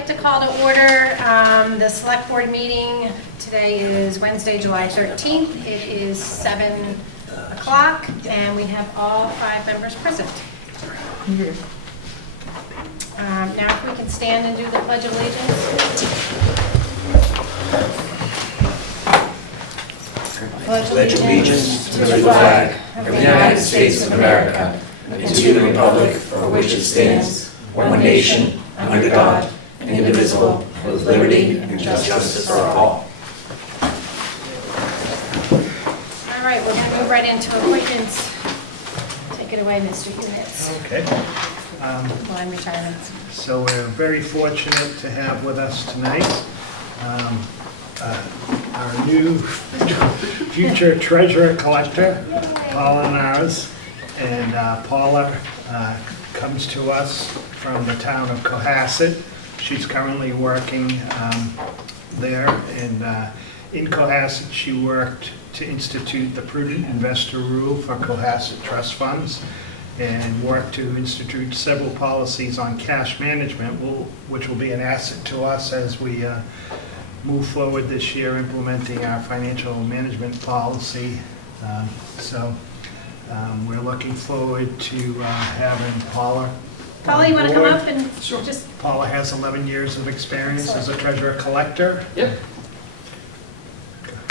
like to call to order the Select Board meeting. Today is Wednesday, July 13th. It is 7 o'clock, and we have all 5 members present. Now if we can stand and do the Pledge of Allegiance. Pledge allegiance to the flag of the United States of America and to the republic for which it stands, one nation, under God, indivisible, with liberty and justice for all. All right, we're going to move right into appointments. Take it away, Mr. Units. Okay. Line retirements. So we're very fortunate to have with us tonight our new future treasurer collector, Paula Naras. And Paula comes to us from the town of Cohasset. She's currently working there, and in Cohasset she worked to institute the prudent investor rule for Cohasset trust funds and worked to institute several policies on cash management, which will be an asset to us as we move forward this year implementing our financial management policy. We're looking forward to having Paula. Paula, you want to come up and Sure. just... Paula has 11 years of experience as a treasurer collector. Yep.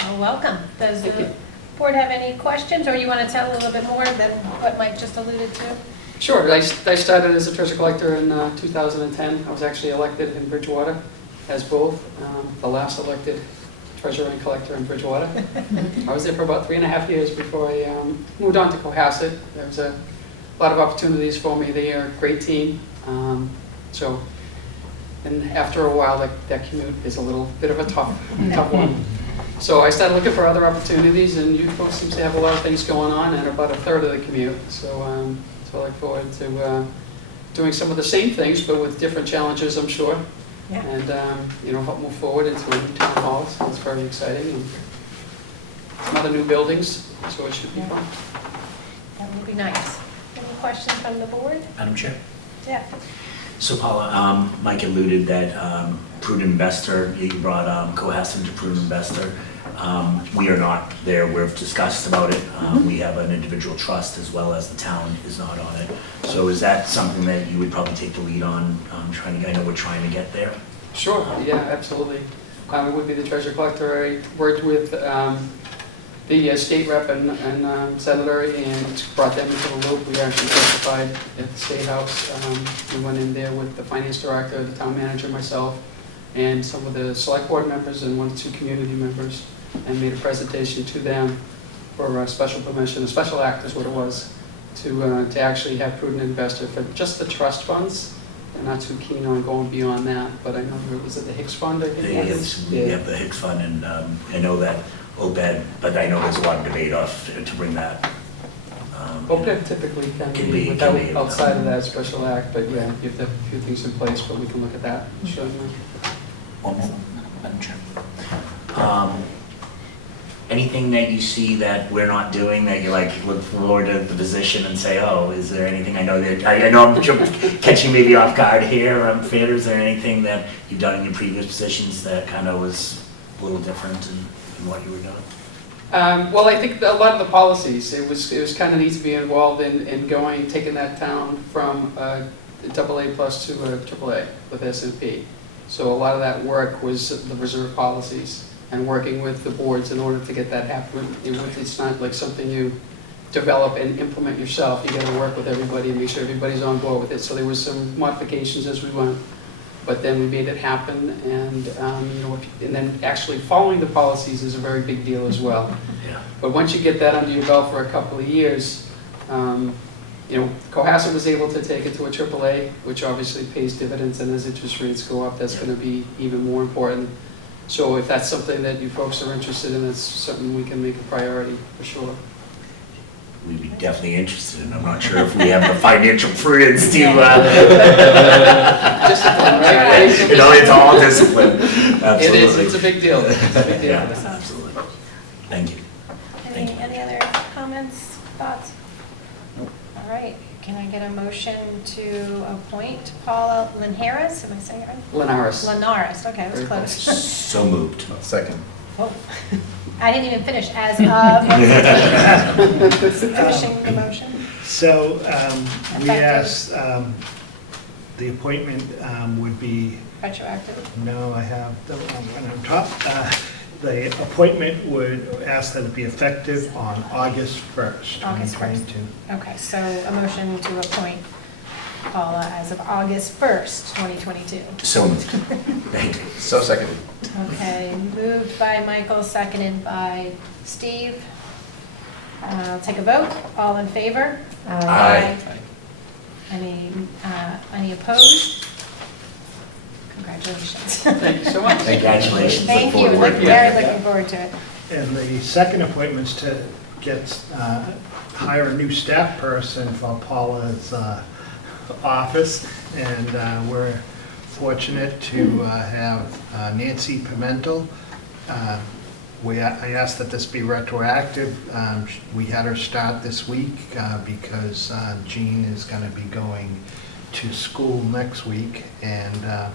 Oh, welcome. Does Thank the you. board have any questions, or you want to tell a little bit more than what Mike just alluded to? Sure. I started as a treasure collector in 2010. I was actually elected in Bridgewater as both, the last elected treasurer and collector in Bridgewater. I was there for about 3.5 years before I moved on to Cohasset. There was a lot of opportunities for me there, great team. And after a while, that commute is a little bit of a tough one. So I started looking for other opportunities, and you folks seem to have a lot of things going on and about 1/3 of the commute. So I look forward to doing some of the same things, but with different challenges, I'm sure. Yeah. And help move forward into a new town hall. So it's very exciting. And some other new buildings, so it should be fun. That would be nice. Any questions from the board? Madam Chair. Yeah. So Paula, Mike alluded that prudent investor, you brought Cohasset to prudent investor. We are not there. We've discussed about it. We have an individual trust as well as the town is not on it. So is that something that you would probably take the lead on trying to, I know we're trying to get there. Sure, yeah, absolutely. It would be the treasure collector. I worked with the state rep and senator and brought them into the loop. We actually testified at the State House. We went in there with the finance director, the town manager, myself, and some of the select board members and 1 or 2 community members, and made a presentation to them for a special permission, a special act is what it was, to actually have prudent investor for just the trust funds. They're not too keen on going beyond that, but I know there was the Hicks Fund, I think. We have the Hicks Fund, and I know that OPEB, but I know there's a lot of debate to bring that. OPEB typically can be without, outside of that special act, but yeah, you have to have a few things in place, but we can look at that. Sure. One more, Madam Chair. Anything that you see that we're not doing that you like look forward to the position and say, oh, is there anything? I know that I know I'm catching maybe off guard here. Fair, is there anything that you've done in your previous positions that kind of was a little different in what you were doing? Well, I think a lot of the policies, it was kind of neat to be involved in taking that town from a AA+ to a AAA with S&P. So a lot of that work was the reserve policies and working with the boards in order to get that happen. It's not like something you develop and implement yourself. You got to work with everybody and make sure everybody's on board with it. So there was some modifications as we went, but then we made it happen. And and then actually following the policies is a very big deal as well. Yeah. But once you get that under your belt for a couple of years, Cohasset was able to take it to a AAA, which obviously pays dividends, and as interest rates go up, that's going to be even more important. So if that's something that you folks are interested in, it's something we can make a priority for sure. We'd be definitely interested in. I'm not sure if we have the financial prudence to. Discipline, right? It's all discipline. Absolutely. It is. It's a big deal. It's a big deal. Yeah, absolutely. Thank you. Any other comments, thoughts? Nope. All right. can I get a motion to appoint Paula Linares? Am I saying it right? Linares. Linares, okay, I was Very close. So moved. Second. Oh, I didn't even finish, as of, finishing the motion. So we Effective. asked, the appointment would be, Retroactive. no, I have the one on top. The appointment would ask that it be effective on August 1st, August 1st. 2022. Okay, so a motion to appoint Paula as of August 1st, 2022. So moved. Thank you. So second. Okay, moved by Michael, seconded by Steve. I'll take a vote. All in favor? Aye. Any opposed? Congratulations. Thank you so much. Congratulations. Look Thank you, forward to working with very you. looking forward to it. And the second appointment's to hire a new staff person for Paula's office. And we're fortunate to have Nancy Pimentel. I asked that this be retroactive. We had her start this week because Jean is going to be going to school next week, and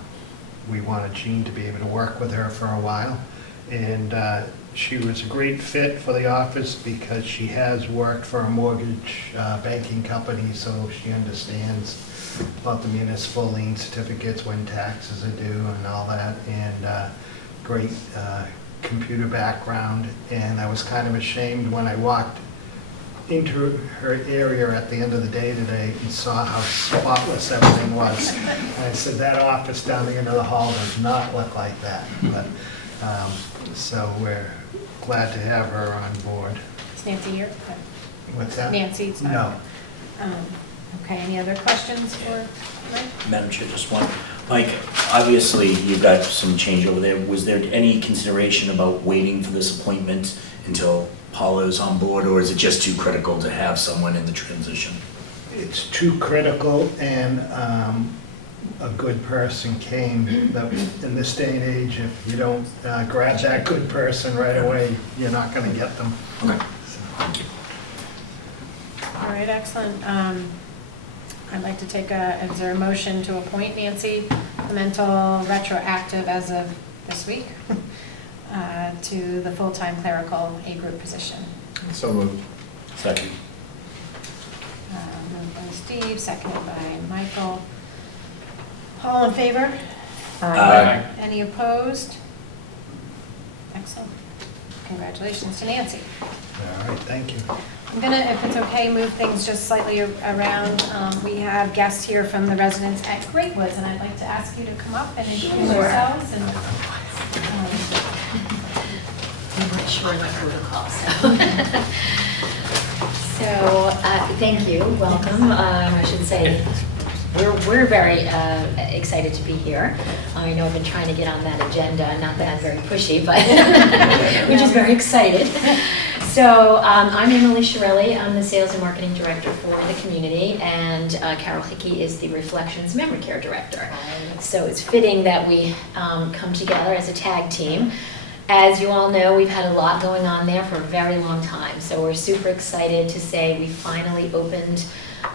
we wanted Jean to be able to work with her for a while. And she was a great fit for the office because she has worked for a mortgage banking company, so she understands about the municipal lien certificates when taxes are due and all that, and great computer background. And I was kind of ashamed when I walked into her area at the end of the day today and saw how spotless everything was. And I said, that office down the end of the hall does not look like that. But so we're glad to have her on board. Is Nancy here? What's that? Nancy's not. No. Okay, any other questions for Mike? Madam Chair, just one. Mike, obviously, you've got some change over there. Was there any consideration about waiting for this appointment until Paula is on board, or is it just too critical to have someone in the transition? It's too critical, and a good person came. In this day and age, if you don't grab that good person right away, you're not going to get them. Okay. So, Thank you. All right, excellent. I'd like to take is there a motion to appoint Nancy Pimentel retroactive as of this week to the full-time clerical A group position? So moved. Second. Moved by Steve, seconded by Michael. All in favor? Aye. Any opposed? Excellent. Congratulations to Nancy. all right, thank you. I'm gonna, if it's okay, move things just slightly around. We have guests here from the residents at Great Woods, and I'd like to ask you to come up and introduce yourselves. And I'm not sure my protocol, so thank you, welcome. I should say, we're very excited to be here. I know I've been trying to get on that agenda, not that I'm very pushy, but we're just very excited. So I'm Emily Shirelli. I'm the Sales and Marketing Director for the community, and Carol Hickey is the Reflections Memory Care Director. So it's fitting that we come together as a tag team. As you all know, we've had a lot going on there for a very long time, so we're super excited to say we finally opened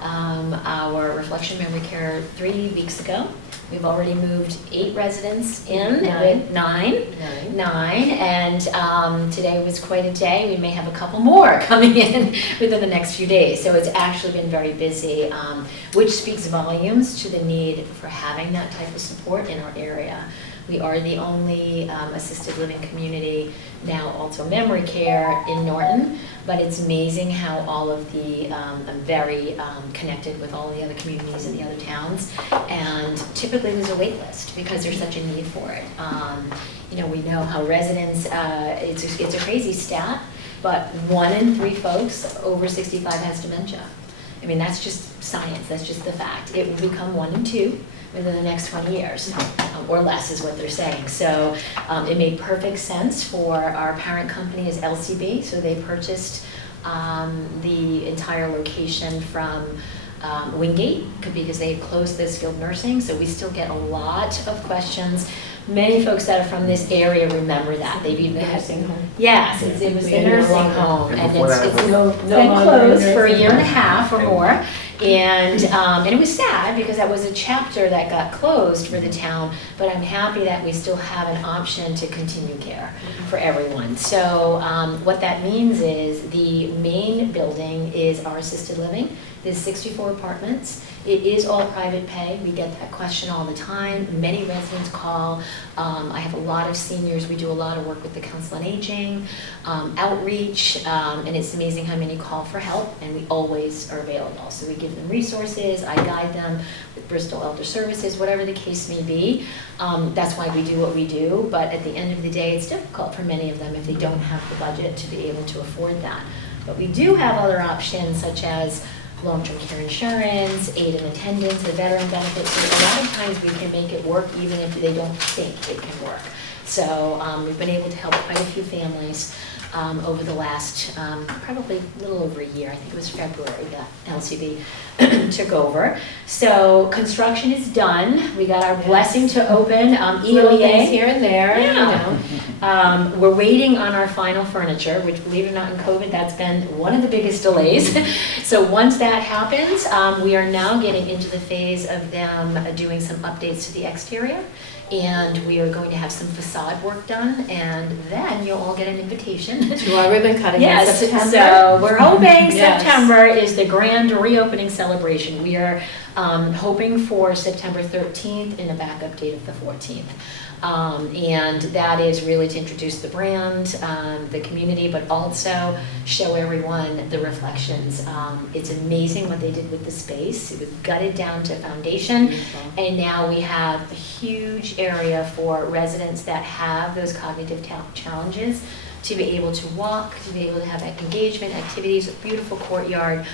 our Reflection Memory Care 3 weeks ago. We've already moved 8 residents in, nine, and today was quite a day. We may have a couple more coming in within the next few days. So it's actually been very busy, which speaks volumes to the need for having that type of support in our area. We are the only assisted living community, now also memory care in Norton, but it's amazing how all of the, I'm very connected with all the other communities in the other towns, and typically there's a wait list because there's such a need for it. You know, we know how residents, it's a crazy stat, but 1 in 3 folks over 65 has dementia. I mean, that's just science, that's just the fact. It will become 1 in 2 within the next 20 years, or less is what they're saying. So it made perfect sense for our parent company is LCB, so they purchased the entire location from Wingate because they had closed the skilled nursing, so we still get a lot of questions. Many folks that are from this area remember that. They've even had, yes, it was the nursing home, and it's been closed for a year and a half or more. And it was sad because that was a chapter that got closed for the town, but I'm happy that we still have an option to continue care for everyone. So what that means is the main building is our assisted living. There's 64 apartments. It is all private pay. We get that question all the time. Many residents call. I have a lot of seniors. We do a lot of work with the Council on Aging, outreach, and it's amazing how many call for help, and we always are available. So we give them resources. I guide them with Bristol Elder Services, whatever the case may be. That's why we do what we do, but at the end of the day, it's difficult for many of them if they don't have the budget to be able to afford that. But we do have other options such as long-term care insurance, aid and attendance, the veteran benefits. So a lot of times we can make it work even if they don't think it can work. So we've been able to help quite a few families over the last probably a little over a year. I think it was February that LCB took over. So construction is done. We got our blessing to open. Little EOEA. things here and there, Yeah. We're waiting on our final furniture, which, believe it or not, in COVID, that's been one of the biggest delays. So once that happens, we are now getting into the phase of them doing some updates to the exterior. And we are going to have some facade work done, and then you'll all get an invitation To our ribbon cutting in Yes, September. so we're hoping Yes. September is the grand reopening celebration. We are hoping for September 13th and a backup date of the 14th. And that is really to introduce the brand, the community, but also show everyone the reflections. It's amazing what they did with the space. It was gutted down to foundation, and now we have a huge area for residents that have those cognitive challenges to be able to walk, to be able to have engagement, activities, a beautiful courtyard.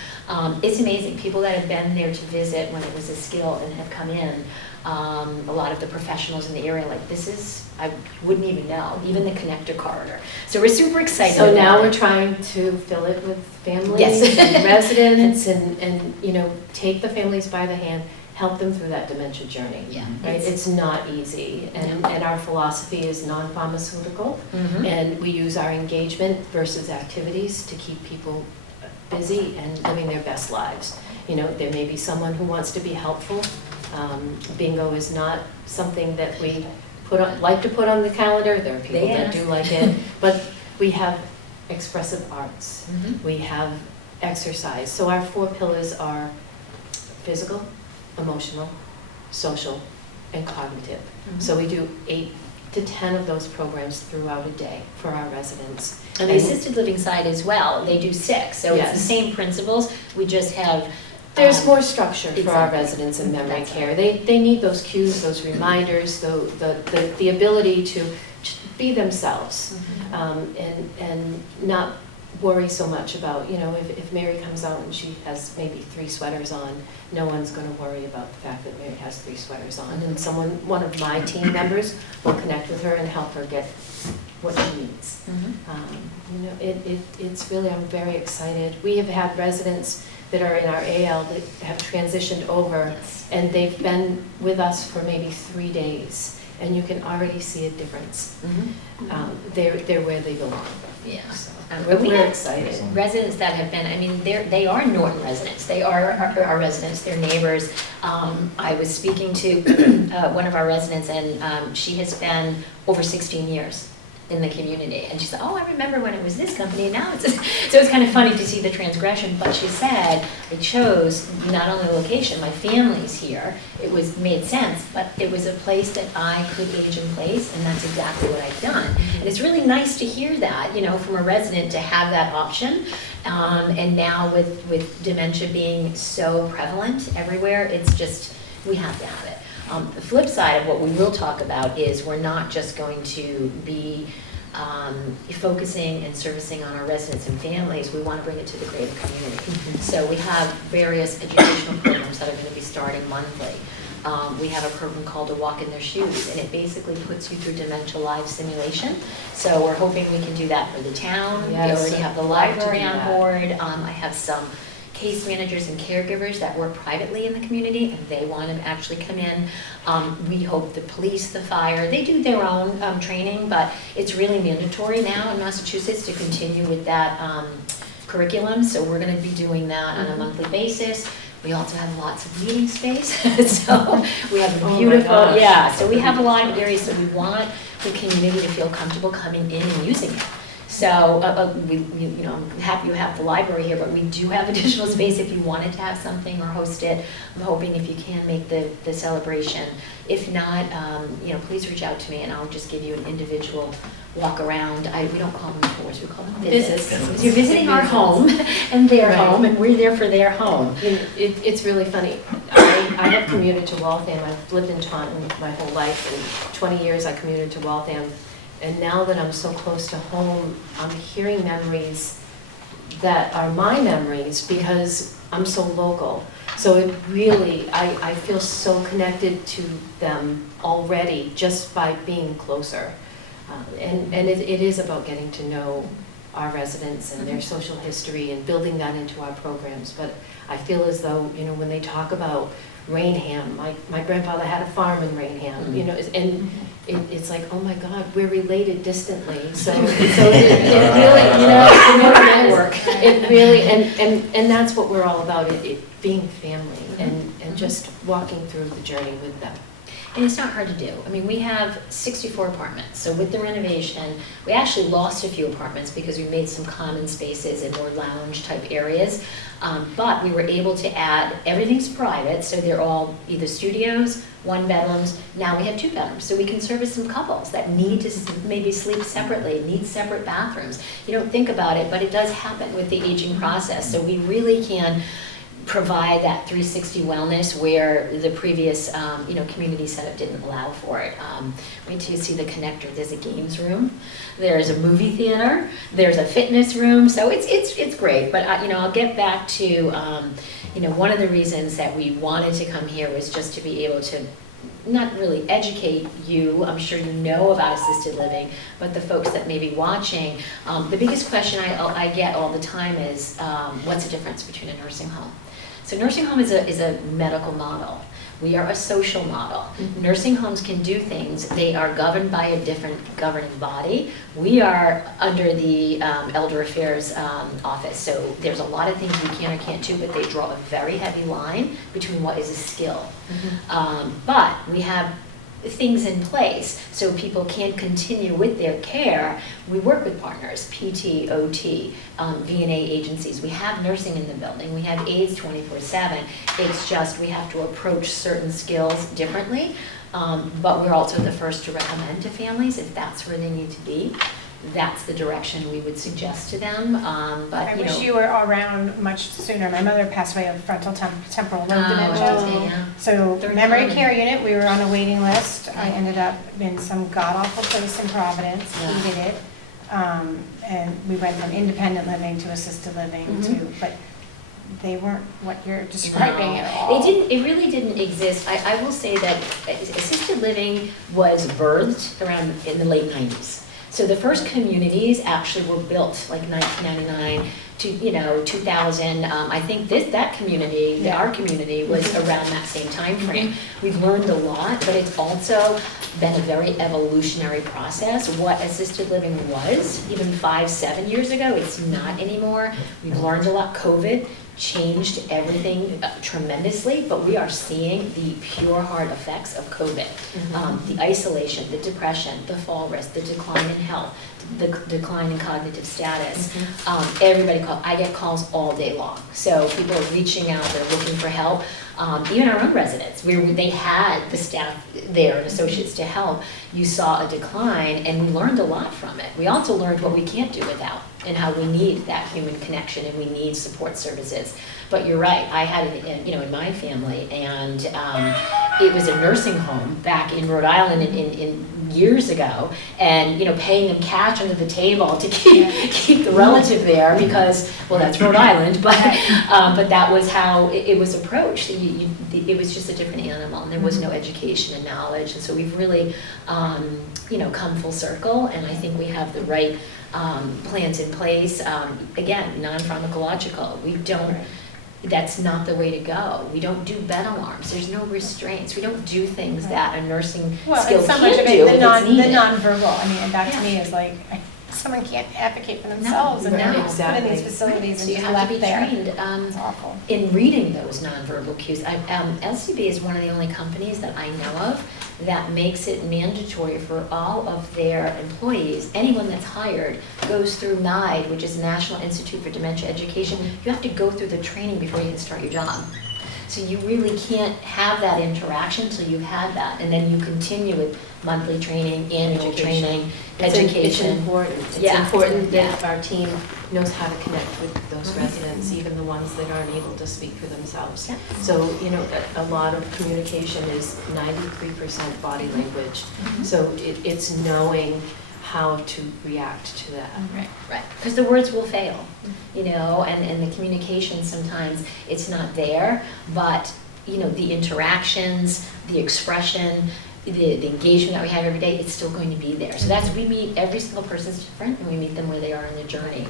It's amazing. People that have been there to visit when it was a skill and have come in, a lot of the professionals in the area, like, this is, I wouldn't even know, even the connector corridor. So we're super excited So now about we're it. trying to fill it with families Yes. and residents and, you know, take the families by the hand, help them through that dementia journey. Yeah. Right, it's not easy, and our philosophy is non-pharmaceutical, Mhm. and we use our engagement versus activities to keep people busy and living their best lives. You know, there may be someone who wants to be helpful. Bingo is not something that we like to put on the calendar. There are people that do like it, but we have expressive arts. Mhm. We have exercise. So our 4 pillars are physical, emotional, social, and cognitive. So we do 8 to 10 of those programs throughout a day for our residents. And the assisted living side as well, they do 6, so it's the Yes. same principles, we just have. There's more structure for our exactly. residents in memory That's care. They need those cues, those reminders, the ability to be themselves, and not worry so much about, you know, if Mary comes out and she has maybe 3 sweaters on, no one's going to worry about the fact that Mary has 3 sweaters on. And one of my team members will connect with her and help her get what she needs. You know, it's really, I'm very excited. We have had residents that are in our AL that have transitioned over, Yes. and they've been with us for maybe 3 days, and you can already see a difference. They're where they belong. Yeah. So, We we're have excited. residents that have been, I mean, they are Norton residents, they are our residents, they're neighbors. I was speaking to one of our residents, and she has been over 16 years in the community, and she said, oh, I remember when it was this company, and now it's this. So it's kind of funny to see the transgression, but she said, I chose not only the location, my family's here, it made sense, but it was a place that I could age in place, and that's exactly what I've done. And it's really nice to hear that, you know, from a resident, to have that option. And now with dementia being so prevalent everywhere, it's just, we have to have it. The flip side of what we will talk about is we're not just going to be focusing and servicing on our residents and families, we want to bring it to the greater community. So we have various educational programs that are going to be starting monthly. We have a program called A Walk in Their Shoes, and it basically puts you through dementia live simulation. So we're hoping we can do that for the town. Yes, We already have the I'd love to library do on that. board. I have some case managers and caregivers that work privately in the community, and they want to actually come in. We hope the police, the fire, they do their own training, but it's really mandatory now in Massachusetts to continue with that curriculum, so we're going to be doing that on a monthly basis. We also have lots of meeting space, so we have a Oh my beautiful, gosh. yeah, so we have a lot of areas, so we want the community to feel comfortable coming in and using it. So, I'm happy you have the library here, but we do have additional space if you wanted to have something or host it. I'm hoping if you can make the celebration. If not, please reach out to me and I'll just give you an individual walk around. We don't call them tours, we call them visits. Visits. Because you're visiting our home and their Right. home, and we're there for their home. It's really funny. I have commuted to Waltham. I've lived in Taunton my whole life, and 20 years I commuted to Waltham. And now that I'm so close to home, I'm hearing memories that are my memories because I'm so local. So it really, I feel so connected to them already just by being closer. And it is about getting to know our residents and their social history and building that into our programs. But I feel as though, when they talk about Rainham, my grandfather had a farm in Rainham, and it's like, oh my God, we're related distantly. So it really, network. It really, and that's what we're all about, it being family and just walking through the journey with them. And it's not hard to do. I mean, we have 64 apartments, so with the renovation, we actually lost a few apartments because we made some common spaces and more lounge type areas. But we were able to add, everything's private, so they're all either studios, 1-bedrooms. Now we have 2 bedrooms, so we can service some couples that need to maybe sleep separately, need separate bathrooms. You don't think about it, but it does happen with the aging process. So we really can provide that 360 wellness where the previous community setup didn't allow for it. Wait till you see the connector. There's a games room, there's a movie theater, there's a fitness room, so it's great. But I'll get back to one of the reasons that we wanted to come here was just to be able to not really educate you, I'm sure you know about assisted living, but the folks that may be watching, the biggest question I get all the time is, what's the difference between a nursing home? So nursing home is a medical model. We are a social model. Mm-hmm. Nursing homes can do things. They are governed by a different governing body. We are under the Elder Affairs Office, so there's a lot of things we can or can't do, but they draw a very heavy line between what is a skill. Mm-hmm. But we have things in place so people can continue with their care. We work with partners, PT, OT, V&A agencies. We have nursing in the building. We have aides 24/7. It's just we have to approach certain skills differently, but we're also the first to recommend to families if that's where they need to be. That's the direction we would suggest to them. But I wish you were around much sooner. My mother passed away of frontal temporal lobe dementia. yeah. So Third memory time. care unit, we were on a waiting list. I ended up in some god-awful place in Providence, hated it. And we went from independent living to assisted living to, but they weren't what you're describing at all. It really didn't exist. I will say that assisted living was birthed around in the late 90s. So the first communities actually were built like 1999 to 2000. I think that community, our community, was around that same time frame. We've learned a lot, but it's also been a very evolutionary process. What assisted living was even 5-7 years ago, it's not anymore. We've learned a lot. COVID changed everything tremendously, but we are seeing the pure hard effects of COVID. The isolation, the depression, the fall risk, the decline in health, the decline in cognitive status. I get calls all day long. So people are reaching out, they're looking for help. Even our own residents, they had the staff there and associates to help. You saw a decline, and we learned a lot from it. We also learned what we can't do without, and how we need that human connection, and we need support services. But you're right, I had it in my family, and it was a nursing home back in Rhode Island in years ago, and paying them cash under the table to keep the relative there because, well, that's Rhode Island, but that was how it was approached. It was just a different animal, and there was no education and knowledge, and so we've really come full circle, and I think we have the right plans in place. Again, non-pharmacological. We don't. That's not the way to go. We don't do bed alarms. There's no restraints. We don't do things that a nursing skill and so can much of do it, if it's needed. the nonverbal. I mean, and that to me is like, someone can't advocate for themselves and no. then put in Exactly. these facilities So and you just have to left be there. trained It's awful. in reading those nonverbal cues. LCB is one of the only companies that I know of that makes it mandatory for all of their employees, anyone that's hired, goes through NIDE, which is National Institute for Dementia Education. You have to go through the training before you can start your job. So you really can't have that interaction till you've had that, and then you continue with monthly training, annual training, It's education. important. It's Yeah. important that Yeah. our team knows how to connect with those residents, even the ones that aren't able to speak for themselves. Yeah. So, you know, a lot of communication is 93% body language. So it's knowing how to react to that. Right, because the words will fail, you know, and the communication sometimes, it's not there, but, you know, the interactions, the expression, the engagement that we have every day, it's still going to be there. So that's, we meet, every single person's different, and we meet them where they are in their journey.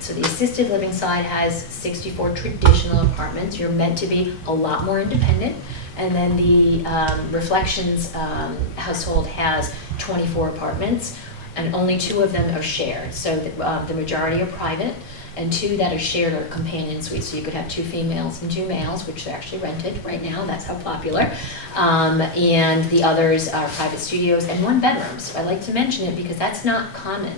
So the assisted living side has 64 traditional apartments. You're meant to be a lot more independent. And then the Reflections household has 24 apartments, and only 2 of them are shared. So the majority are private, and 2 that are shared are companion suites. So you could have 2 females and 2 males, which are actually rented right now. That's how popular. And the others are private studios and 1 bedroom. So I like to mention it because that's not common.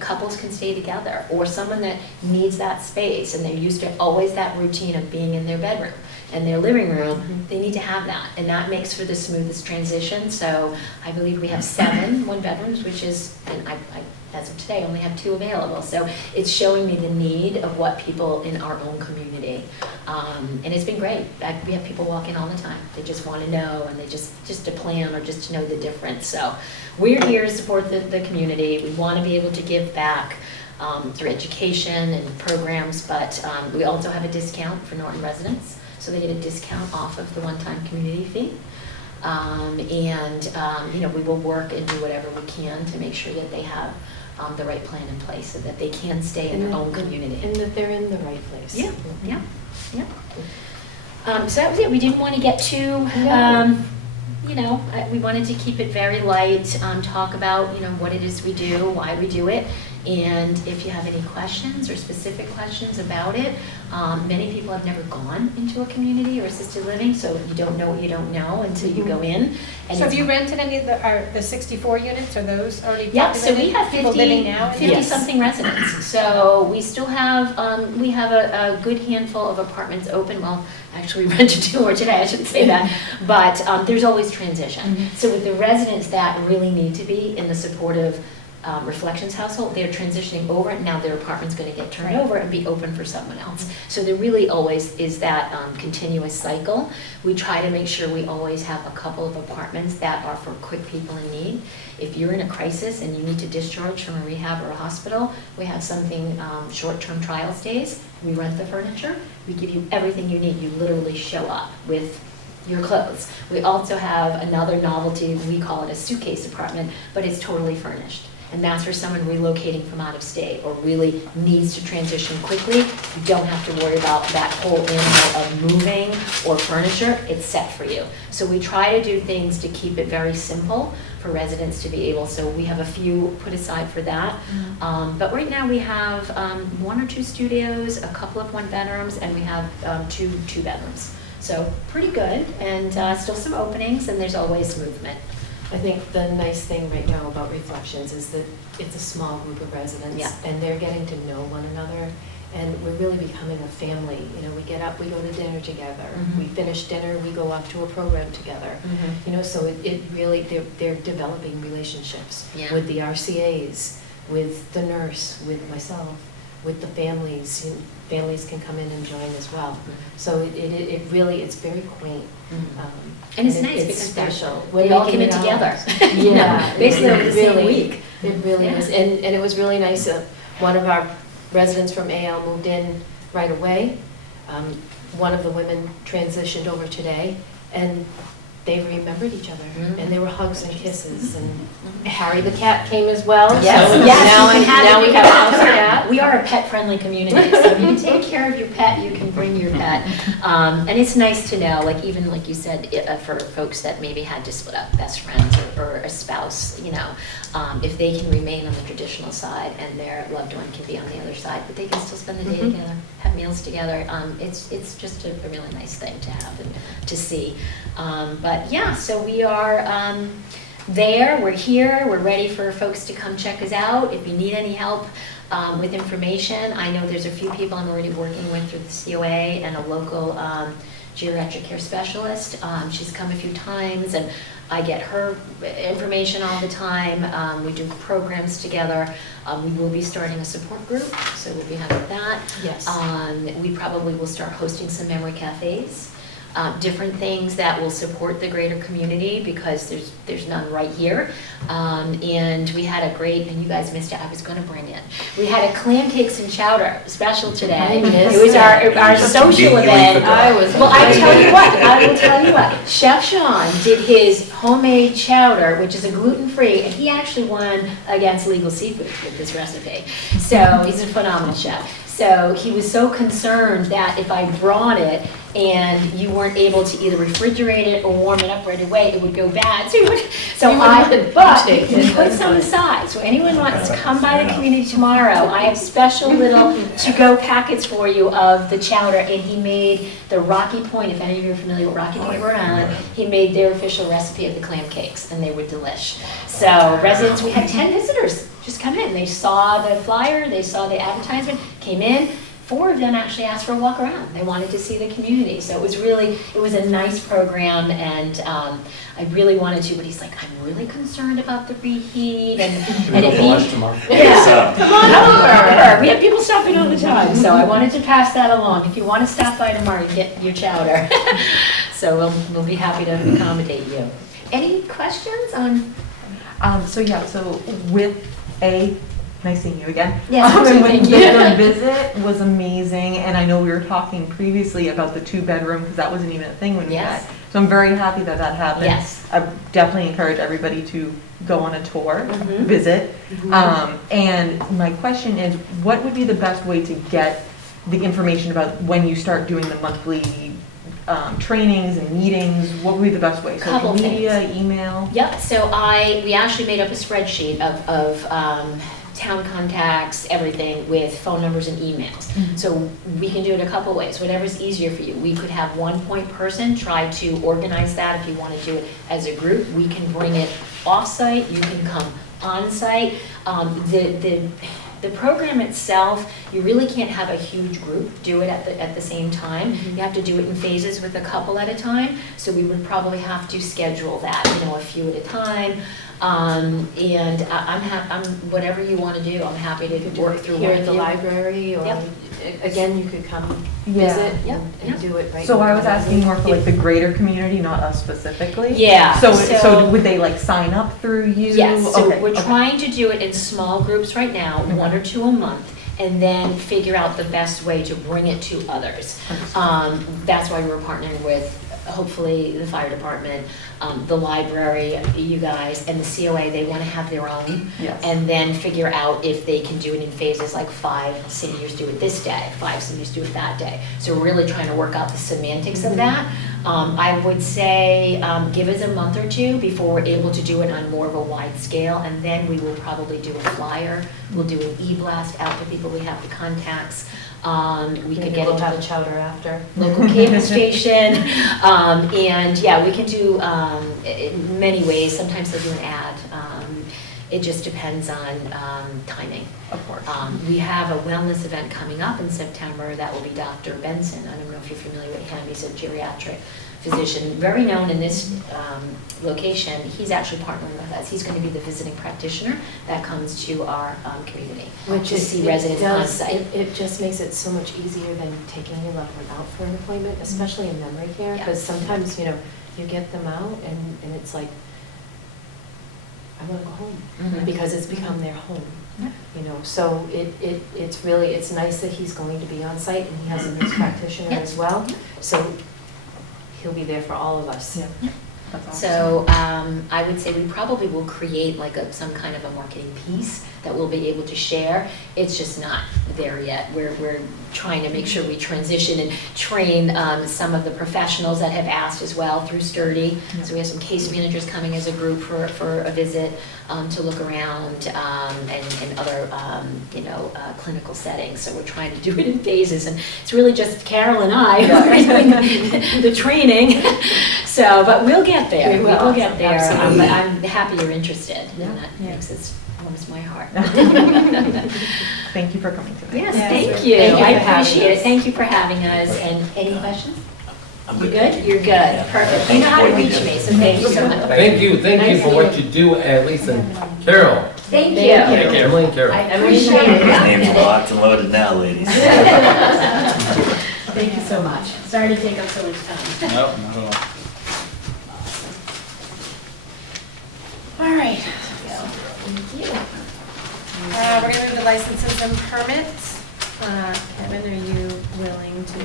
Couples can stay together, or someone that needs that space and they're used to always that routine of being in their bedroom and their living room, they need to have that, and that makes for the smoothest transition. So I believe we have 7 one-bedrooms, which is, and I as of today, only have 2 available. So it's showing me the need of what people in our own community. And it's been great. We have people walk in all the time. They just want to know, and they just to plan or just to know the difference. So we're here to support the community. We want to be able to give back through education and programs, but we also have a discount for Norton residents. So they get a discount off of the one-time community fee. You know, we will work and do whatever we can to make sure that they have the right plan in place so that they can stay in their own community. And that they're in the right place. Yeah, yeah, yeah. So that was it. We didn't want to get too, you know, we wanted to keep it very light, talk about, you know, what it is we do, why we do it. And if you have any questions or specific questions about it, many people have never gone into a community or assisted living, so you don't know what you don't know until you go in. And So have you rented any of the 64 units, are those already populated? Yeah, so we have people 50, living now? 50-something residents. So we still have, we have a good handful of apartments open. Well, actually we rented 2 more today, I shouldn't say that. But there's always transition. So with the residents that really need to be in the supportive Reflections household, they're transitioning over, and now their apartment's going to get turned over and be open for someone else. So there really always is that continuous cycle. We try to make sure we always have a couple of apartments that are for quick people in need. If you're in a crisis and you need to discharge from a rehab or a hospital, we have something, short-term trial stays. We rent the furniture. We give you everything you need. You literally show up with your clothes. We also have another novelty, we call it a suitcase apartment, but it's totally furnished. And that's for someone relocating from out of state or really needs to transition quickly. You don't have to worry about that whole animal of moving or furniture. It's set for you. So we try to do things to keep it very simple for residents to be able, so we have a few put aside for that. But right now we have 1 or 2 studios, a couple of 1-bedrooms, and we have 2 2-bedrooms. So pretty good, and still some openings, and there's always movement. I think the nice thing right now about Reflections is that it's a small group of residents. Yeah. And they're getting to know one another, and we're really becoming a family. You know, we get up, we go to dinner together. We finish dinner, we go off to a program together. You know, so it really, they're developing relationships with the RCAs, with the nurse, with myself, with the families. You know, families can come in and join as well. So it really, it's very quaint. And it's nice because special. they all came in together. Yeah, basically over the same really, week. It really is, and it was really nice. One of our residents from AL moved in right away. One of the women transitioned over today, and they remembered each other, and there were hugs and kisses, and Harry the cat came as well. Yes, so yes, now we have a house cat. We are a pet-friendly community, so if you can take care of your pet, you can bring your pet. And it's nice to know, like even like you said, for folks that maybe had to split up, best friends or a spouse, you know, if they can remain on the traditional side and their loved one can be on the other side, but they can still spend the day together, have meals together. It's just a really nice thing to have and to see. But yeah, so we are there, we're here, we're ready for folks to come check us out. If you need any help with information, I know there's a few people I'm already working with through the COA and a local geriatric care specialist. She's come a few times and I get her information all the time. We do programs together. We will be starting a support group, so we'll be having that. Yes. We probably will start hosting some memory cafes. Different things that will support the greater community because there's none right here. And we had a great, and you guys missed it, I was gonna bring it. We had a clam cakes and chowder special today. I missed It was our social event. I was. Well, I will tell you what, Chef Sean did his homemade chowder, which is a gluten-free, and he actually won against Legal Seafood with this recipe. So he's a phenomenal chef. So he was so concerned that if I brought it and you weren't able to either refrigerate it or warm it up right away, it would go bad. But we put some aside. So anyone wants to come by the community tomorrow, I have special little to-go packets for you of the chowder, and he made the Rocky Point, if any of you are familiar with Rocky Point, Rhode Island, he made their official recipe of the clam cakes, and they were delish. So residents, we had 10 visitors just come in. They saw the flyer, they saw the advertisement, came in. 4 of them actually asked for a walk around. They wanted to see the community. So it was a nice program, and I really wanted to, but he's like, I'm really concerned about the reheat. And if he, tomorrow. yeah, come on over. We have people stopping all the time. So I wanted to pass that along. If you want to stop by tomorrow, you get your chowder. So we'll be happy to accommodate you. Any questions on? So with nice seeing you again. Yes, And thank you. the visit was amazing, and I know we were talking previously about the 2-bedroom because that wasn't even a thing when we Yes. met. So I'm very happy that that happened. Yes. I definitely encourage everybody to go on a tour, Mhm. visit. And my question is, what would be the best way to get the information about when you start doing the monthly trainings and meetings? What would be the best way? Social Couple media, email? Yep, so we actually made up a spreadsheet of town contacts, everything with phone numbers and emails. So we can do it a couple ways, whatever's easier for you. We could have one point person try to organize that if you want to do it as a group. We can bring it off-site, you can come on-site. The program itself, you really can't have a huge group do it at the same time. You have to do it in phases with a couple at a time. So we would probably have to schedule that, a few at a time. And I'm whatever you want to do, I'm happy to work through Here one at of the you. library, or Yep. again, you could come Yeah. visit Yep, and yep. do it right. So in I was the asking more for like library. the greater community, not us specifically. Yeah. So would they like sign up through you? Yes, so Okay, we're okay. trying to do it in small groups right now, 1 or 2 a month, and then figure out the best way to bring it to others. That's why we're partnering with, hopefully, the fire department, the library, you guys, and the COA. They want to have their own. Yes. And then figure out if they can do it in phases, like 5 seniors do it this day, 5 seniors do it that day. So we're really trying to work out the semantics of that. I would say give us a month or 2 before we're able to do it on more of a wide scale, and then we will probably do a flyer. We'll do an e-blast out to people we have the contacts. We could Maybe get we'll it have to a chowder after. local cable station, and yeah, we can do in many ways. Sometimes they'll do an ad. It just depends on timing. Of course. We have a wellness event coming up in September that will be Dr. Benson. I don't know if you're familiar with him. He's a geriatric physician, very known in this location. He's actually partnering with us. He's going to be the visiting practitioner that comes to our community to see residents on site. It just makes it so much easier than taking your loved one out for an appointment, especially in memory care, Yeah. because sometimes, you get them out and it's like, I want to go home, Mhm. because it's become their home. Yeah. So it's nice that he's going to be on site and he has a nurse practitioner Yeah. as well. So he'll be there for all of us. Yeah. That's awesome. So I would say we probably will create like some kind of a marketing piece that we'll be able to share. It's just not there yet. We're trying to make sure we transition and train some of the professionals that have asked as well through Sturdy. So we have some case managers coming as a group for a visit to look around and other clinical settings. So we're trying to do it in phases, and it's really just Carol and I who are doing the training. So, but we'll get there. We We'll will. get there. Absolutely. But I'm happy you're interested, Yeah. and that makes it warms my heart. Thank you for coming today. Yes, Yes, thank you. thank you I for having appreciate it. us. Thank you for having us. And any questions? I'm You good? You're good. Perfect. You know how to reach me, so thank you so much. Thank you Nice for to what meet you do, at least in Carol. Thank you. Emily and Carol. I appreciate it. His name's locked and loaded now, ladies. Thank you so much. Sorry to take up so much time. No, not at all. All right. Thank you. We're gonna move to licenses and permits. Kevin, are you willing to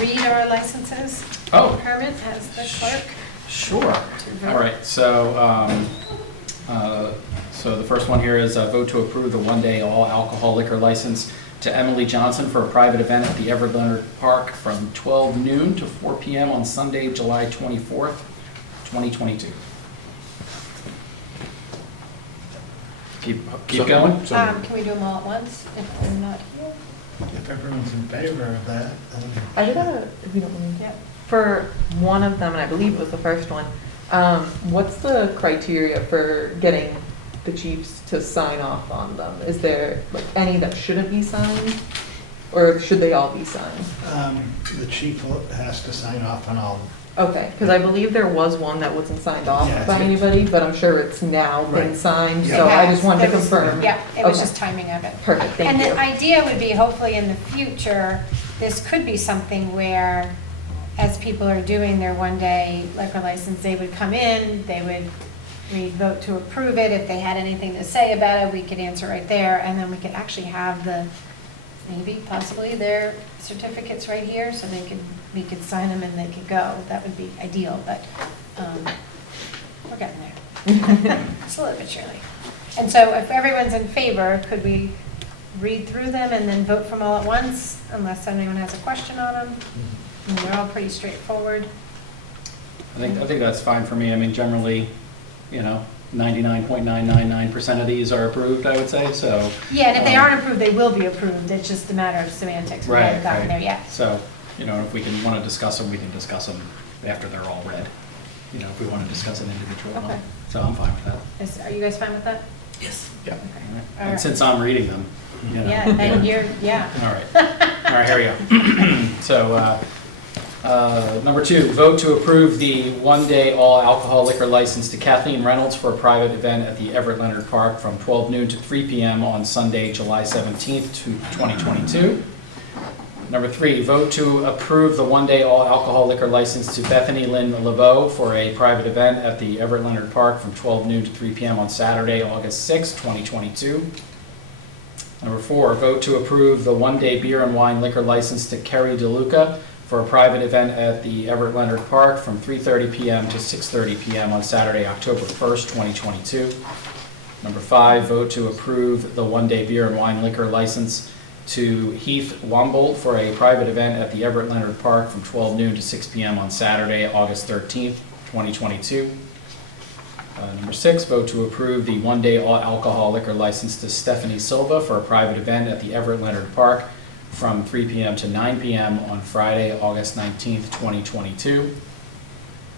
read our licenses? Oh. Permit as the clerk? Sure. All right, so, so the first one here is vote to approve the one-day all alcohol liquor license to Emily Johnson for a private event at the Everett Leonard Park from 12 noon to 4 p.m. on Sunday, July 24th, 2022. Keep going? Can we do them all at once if they're not here? If everyone's in favor of that, then I did if you don't mind. Yep. For one of them, and I believe it was the first one, what's the criteria for getting the chiefs to sign off on them? Is there like any that shouldn't be signed, or should they all be signed? the chief has to sign off on all. Okay, because I believe there was one that wasn't signed off Yeah, by it's- anybody, but I'm sure it's now been Right. signed, Yeah. so I Yes, just wanted to there was- confirm. Yeah, it was Okay. just timing of it. Perfect, thank And you. the idea would be, hopefully in the future, this could be something where, as people are doing their one-day liquor license, they would come in, we'd vote to approve it. If they had anything to say about it, we could answer right there, and then we could actually have maybe possibly their certificates right here, so we could sign them and they could go. That would be ideal, but we're getting there. It's a little bit surely. And so if everyone's in favor, could we read through them and then vote from all at once, unless anyone has a question on them? And they're all pretty straightforward. I think that's fine for me. I mean, generally, 99.999% of these are approved, I would say, so. Yeah, and if they aren't approved, they will be approved. It's just a matter of semantics. We Right, haven't gotten right. there yet. So, if we want to discuss them, we can discuss them after they're all read. If we want to discuss an individual one. Okay. So I'm fine with that. Are you guys fine with that? Yes. Yeah. Okay. All right. All And right. since I'm reading them, Yeah, and yeah. All right, here we go. So, number 2, vote to approve the one-day all alcohol liquor license to Kathleen Reynolds for a private event at the Everett Leonard Park from 12 noon to 3 p.m. on Sunday, July 17th, 2022. Number 3, vote to approve the one-day all alcohol liquor license to Bethany Lynn LeBeau for a private event at the Everett Leonard Park from 12 noon to 3 p.m. on Saturday, August 6th, 2022. Number 4, vote to approve the one-day beer and wine liquor license to Kerry DeLuca for a private event at the Everett Leonard Park from 3:30 p.m. to 6:30 p.m. on Saturday, October 1st, 2022. Number 5, vote to approve the one-day beer and wine liquor license to Heath Wambold for a private event at the Everett Leonard Park from 12 noon to 6 p.m. on Saturday, August 13th, 2022. Number 6, vote to approve the one-day all alcohol liquor license to Stephanie Silva for a private event at the Everett Leonard Park from 3 p.m. to 9 p.m. on Friday, August 19th, 2022.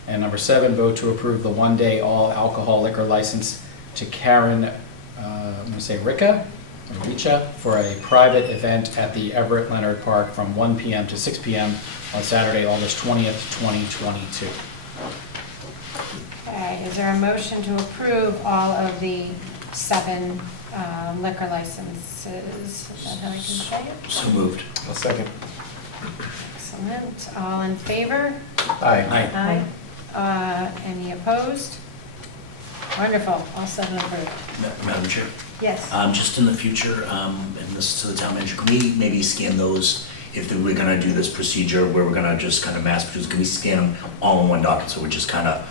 And number 7, vote to approve the one-day all alcohol liquor license to Karen, I'm going to say Richa for a private event at the Everett Leonard Park from 1 p.m. to 6 p.m. on Saturday, August 20th, 2022. Okay, is there a motion to approve all of the 7 liquor licenses? Is that how I can say it? So moved. A second. Excellent. All in favor? Aye. Aye. Any opposed? Wonderful. All 7 approved. Madam Chair, Yes. just in the future, and this is to the town manager, can we maybe scan those, if we're gonna do this procedure where we're gonna just kind of mass produce, can we scan them all in one document, so we're just kind of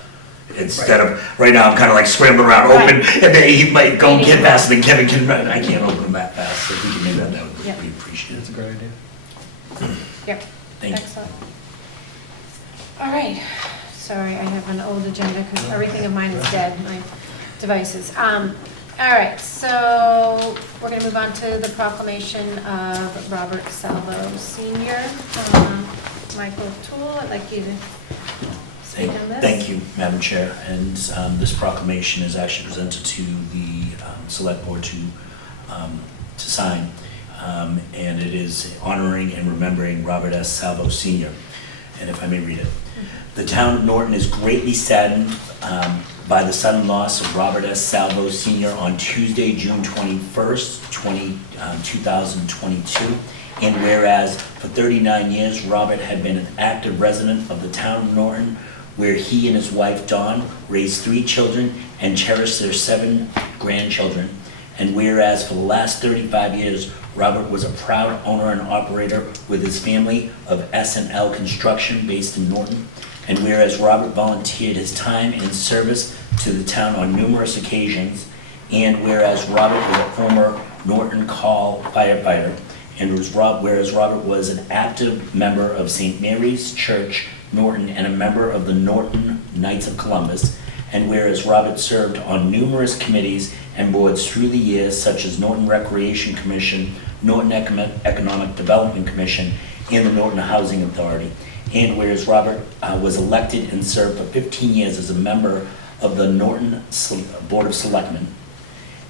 Instead of, right now, I'm kind of like scrambling around, open, Right. and then he might go Meeting get room. faster than Kevin can run. I can't open them that fast, so if we can do that, that would Yep. be appreciated. That's a great idea. Yep, Thank you. excellent. All right, sorry, I have an old agenda because everything of mine is dead, my devices. All right, so we're gonna move on to the proclamation of Robert Salvo Senior. Michael Toole, I'd like you to speak on this. Thank you, Madam Chair. And this proclamation is actually presented to the Select Board to sign. And it is honoring and remembering Robert S. Salvo Senior. And if I may read it. The town of Norton is greatly saddened by the sudden loss of Robert S. Salvo Senior on Tuesday, June 21st, 2022. And whereas for 39 years, Robert had been an active resident of the town of Norton, where he and his wife Dawn raised 3 children and cherished their 7 grandchildren. And whereas for the last 35 years, Robert was a proud owner and operator with his family of S&L Construction based in Norton. And whereas Robert volunteered his time and service to the town on numerous occasions, and whereas Robert was a former Norton Call firefighter, and whereas Robert was an active member of St. Mary's Church, Norton, and a member of the Norton Knights of Columbus, and whereas Robert served on numerous committees and boards through the years, such as Norton Recreation Commission, Norton Economic Development Commission, and the Norton Housing Authority. And whereas Robert was elected and served for 15 years as a member of the Norton Board of Selectmen.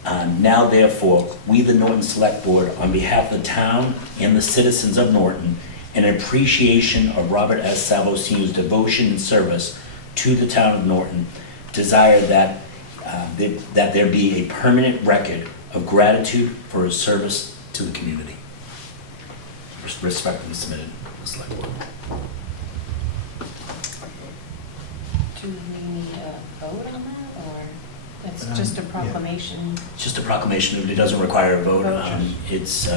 Now therefore, we the Norton Select Board, on behalf of the town and the citizens of Norton, in appreciation of Robert S. Salvo Sr.'s devotion and service to the town of Norton, desire that there be a permanent record of gratitude for his service to the community. Respectfully submitted, the Select Board. Do we need a vote on that, or it's just a proclamation? It's just a proclamation, it doesn't require a vote. Vote. It's,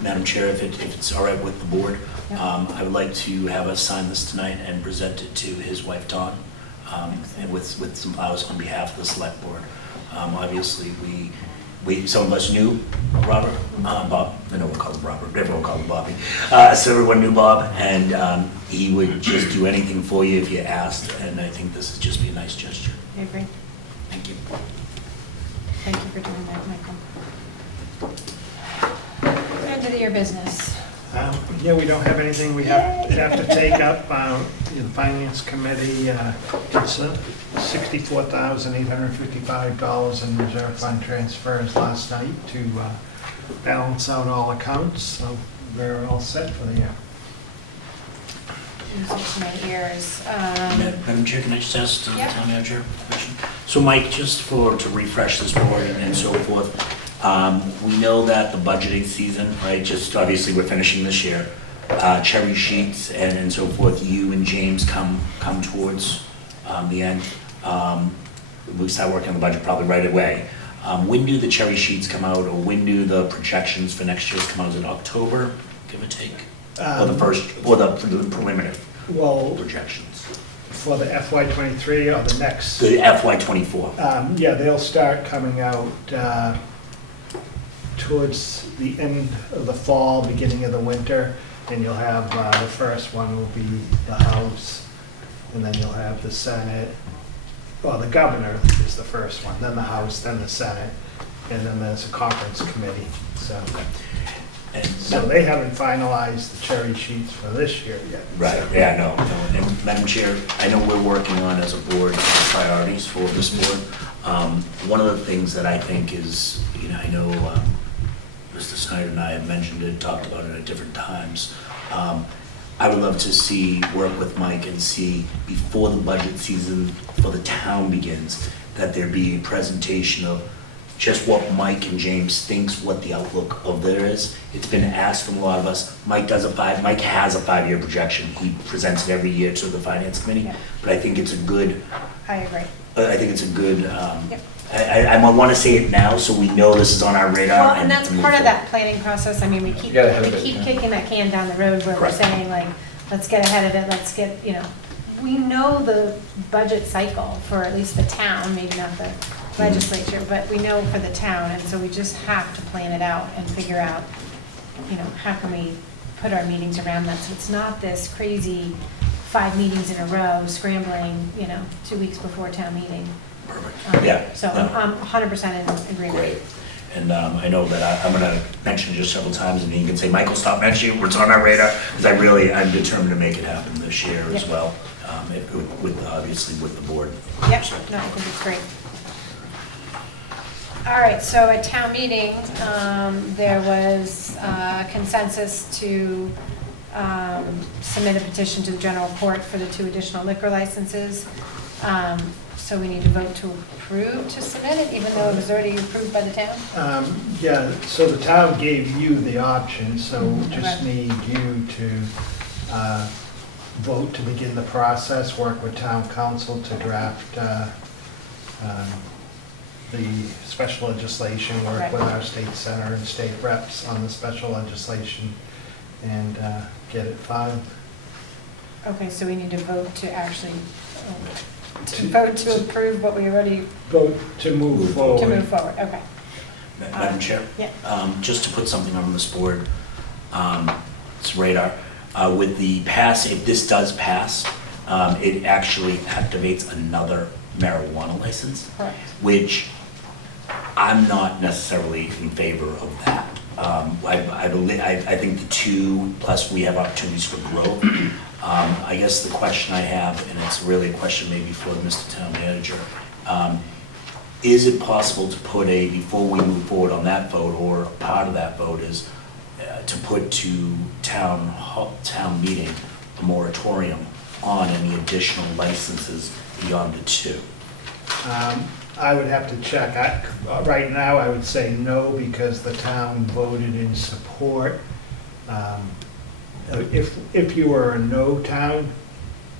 Madam Chair, if it's all right with the board, Yep. I would like to have us sign this tonight and present it to his wife Dawn, and with some flowers on behalf of the Select Board. Obviously, some of us knew Robert, Bob, I know we'll call him Robert, everyone called him Bobby. So everyone knew Bob, and he would just do anything for you if you asked, and I think this would just be a nice gesture. I agree. Thank you. Thank you for doing that, Michael. End of the year business. Yeah, we don't have anything we have to take up. The Finance Committee, it's $64,855 in reserve fund transfers last night to balance out all accounts, so we're all set for the year. Music to my ears. Madam Chair, can I just ask the Yeah. town manager a question? So Mike, just to refresh this board and so forth, we know that the budgeting season, right, just obviously we're finishing this year, cherry sheets and so forth, you and James come towards the end. We start working on the budget probably right away. When do the cherry sheets come out, or when do the projections for next year's come out? Is it October, give or take? Or the first, or the preliminary Well, projections? for the FY23 or the next, The FY '24. yeah, they'll start coming out towards the end of the fall, beginning of the winter, and you'll have, the first one will be the House, and then you'll have the Senate, well, the Governor is the first one, then the House, then the Senate, and then there's a conference committee, so. And So they haven't finalized the cherry sheets for this year yet. Right, yeah, no. And Madam Chair, I know we're working on as a board priorities for this board. One of the things that I think is, I know Mr. Snyder and I have mentioned it, talked about it at different times. I would love to work with Mike and see, before the budget season for the town begins, that there be a presentation of just what Mike and James thinks what the outlook of there is. It's been asked from a lot of us. Mike has a 5-year projection. He presents it every year to the Finance Committee. Yeah. But I think it's a good, I agree. I think it's a good, Yep. I want to say it now so we know this is on our radar. Well, and that's move part of forward. that planning process. I mean, we keep You gotta have it, keep yeah. kicking that can down the road where we're Correct. saying like, let's get ahead of it, let's get, we know the budget cycle for at least the town, maybe not the legislature, but we know for the town, and so we just have to plan it out and figure out, how can we put our meetings around that, so it's not this crazy 5 meetings in a row, scrambling, 2 weeks before town meeting. Perfect. Yeah. So I'm 100% in agreement. Great. And I know that I'm going to mention it just several times, and you can say, Michael, stop mentioning it, it's on our radar, because I'm determined to make it happen this year as Yep. well, obviously with the board. Yep, no, I think it's great. All right, so at town meeting, there was consensus to submit a petition to the general court for the 2 additional liquor licenses. So we need to vote to approve to submit it, even though it was already approved by the town? Yeah, so the town gave you the option, so just Okay. need you to vote to begin the process, work with town council to draft the special legislation, work Right. with our state senator and state reps on the special legislation, and get it filed. Okay, so we need to vote to actually, vote to approve what we already, Vote to move to forward. move forward, okay. Madam Chair? Yeah. Just to put something on this board, it's radar, with the pass, if this does pass, it actually activates another marijuana license, Correct. which I'm not necessarily in favor of that. I think the 2, plus we have opportunities for growth. I guess the question I have, and it's really a question maybe for Mr. Town Manager, is it possible to put before we move forward on that vote, or part of that vote is to put to town meeting a moratorium on any additional licenses beyond the 2? I would have to check. Right now, I would say no, because the town voted in support. If you were a no town,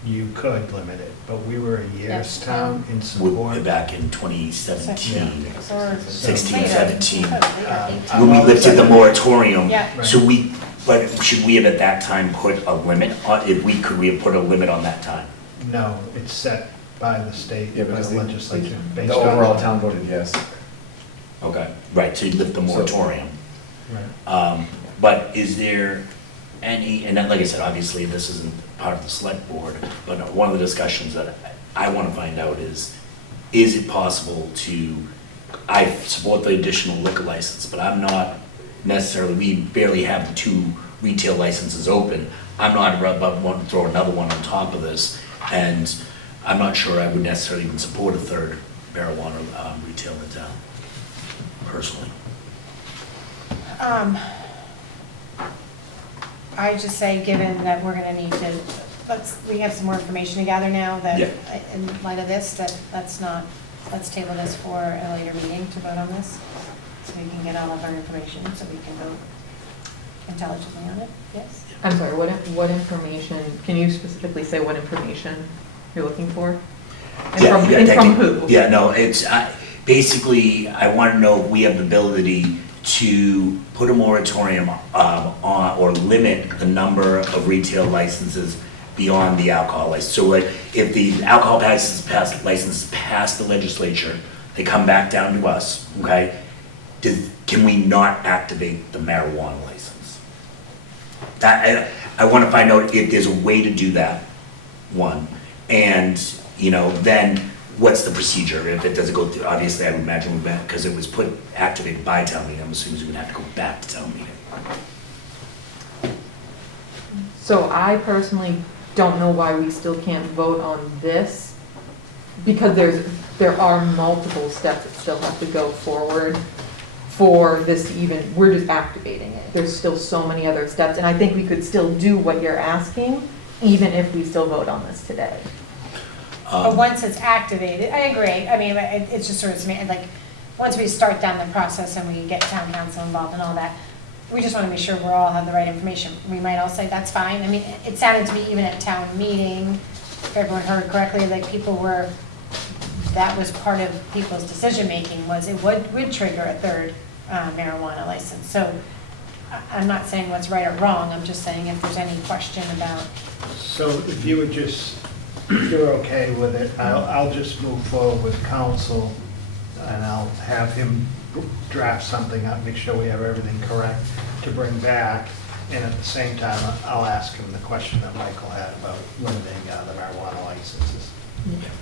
you could limit it, but we were a yes Yes. town in support. Back in 2017, So we're 16, later. 17. Later. When we lifted the moratorium. Yeah. So but should we have at that time put a limit on, could we have put a limit on that time? No, it's set by the state, Yeah, by because the legislature. based The on- overall town voted yes. Okay. Right, to lift the moratorium. Right. But is there any, and then, like I said, obviously this isn't part of the select board, but one of the discussions that I want to find out is it possible I support the additional liquor license, but I'm not necessarily, we barely have the 2 retail licenses open. I'm not about wanting to throw another one on top of this, and I'm not sure I would necessarily even support a 3rd marijuana retail in town, personally. I just say, given that we're gonna need to, we have some more information to gather now, that Yeah. in light of this, let's table this for a later meeting to vote on this, so we can get all of our information, so we can vote intelligently on it, yes? I'm sorry, what information, can you specifically say what information you're looking for? And Yeah, from, yeah, and thank from you. who? Yeah, no, basically, I want to know if we have the ability to put a moratorium on, or limit the number of retail licenses beyond the alcohol license. So like, if the alcohol licenses pass the legislature, they come back down to us, okay? Can we not activate the marijuana license? I want to find out if there's a way to do that, one, and, then what's the procedure? If it doesn't go through, obviously, I would imagine, because it was activated by town meeting, I'm assuming we would have to go back to town meeting. So I personally don't know why we still can't vote on this, because there are multiple steps that still have to go forward for this to even, we're just activating it. There's still so many other steps, and I think we could still do what you're asking, even if we still vote on this today. But once it's activated, I agree, I mean, it's just sort of, like, once we start down the process and we get town council involved and all that, we just want to be sure we all have the right information. We might all say, that's fine. I mean, it sounded to me, even at town meeting, if everyone heard correctly, like that was part of people's decision-making, was it would trigger a 3rd marijuana license. So I'm not saying what's right or wrong, I'm just saying if there's any question about. So if you would just you're okay with it, I'll just move forward with council, and I'll have him draft something up, make sure we have everything correct to bring back. And at the same time, I'll ask him the question that Michael had about limiting the marijuana licenses.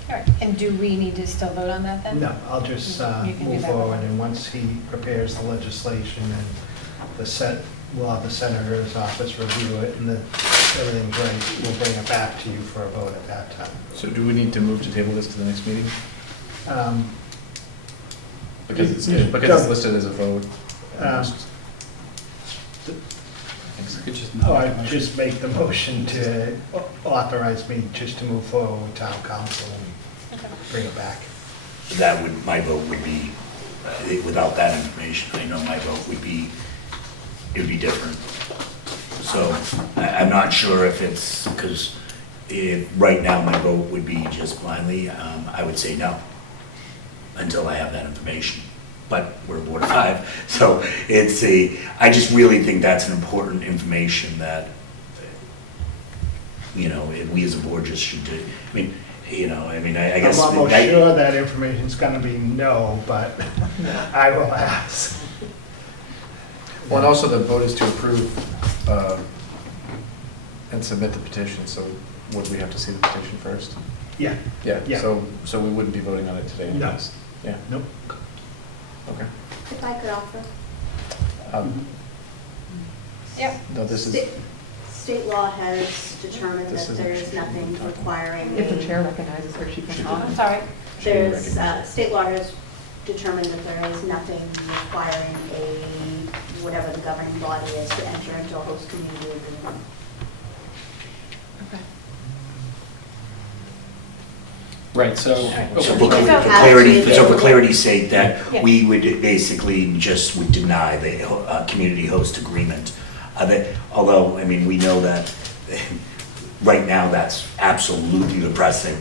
All right, and do we need to still vote on that then? No, I'll just You can do move that. forward, and once he prepares the legislation and we'll have the senator's office review it, and everything's ready, we'll bring it back to you for a vote at that time. So do we need to move to table this to the next meeting? Because it's listed as a vote. Could just Oh, I just make the motion to authorize me just to move forward with town council and Okay. bring it back. My vote would be, without that information, I know my vote would be, it would be different. So I'm not sure if it's, because right now my vote would be just blindly, I would say no, until I have that information. But we're a board of 5, so I just really think that's an important information that, we as a board just should do. I guess. I'm almost sure that information's gonna be no, but I will ask. Well, and also the vote is to approve and submit the petition, so would we have to see the petition first? Yeah, Yeah, Yeah. so we wouldn't be voting on it today No. anyways? Yeah, nope. okay. If I could offer, Yep. No, this is, state law has determined This that isn't- there is nothing requiring If the a, chair recognizes her, she can talk. I'm sorry. there's, state law has determined that there is nothing requiring whatever the governing body is to enter into a host community agreement. Right, so. So Okay. for clarity's sake, that Yeah. we would basically just would deny the community host agreement. Although, we know that right now that's absolutely the precedent.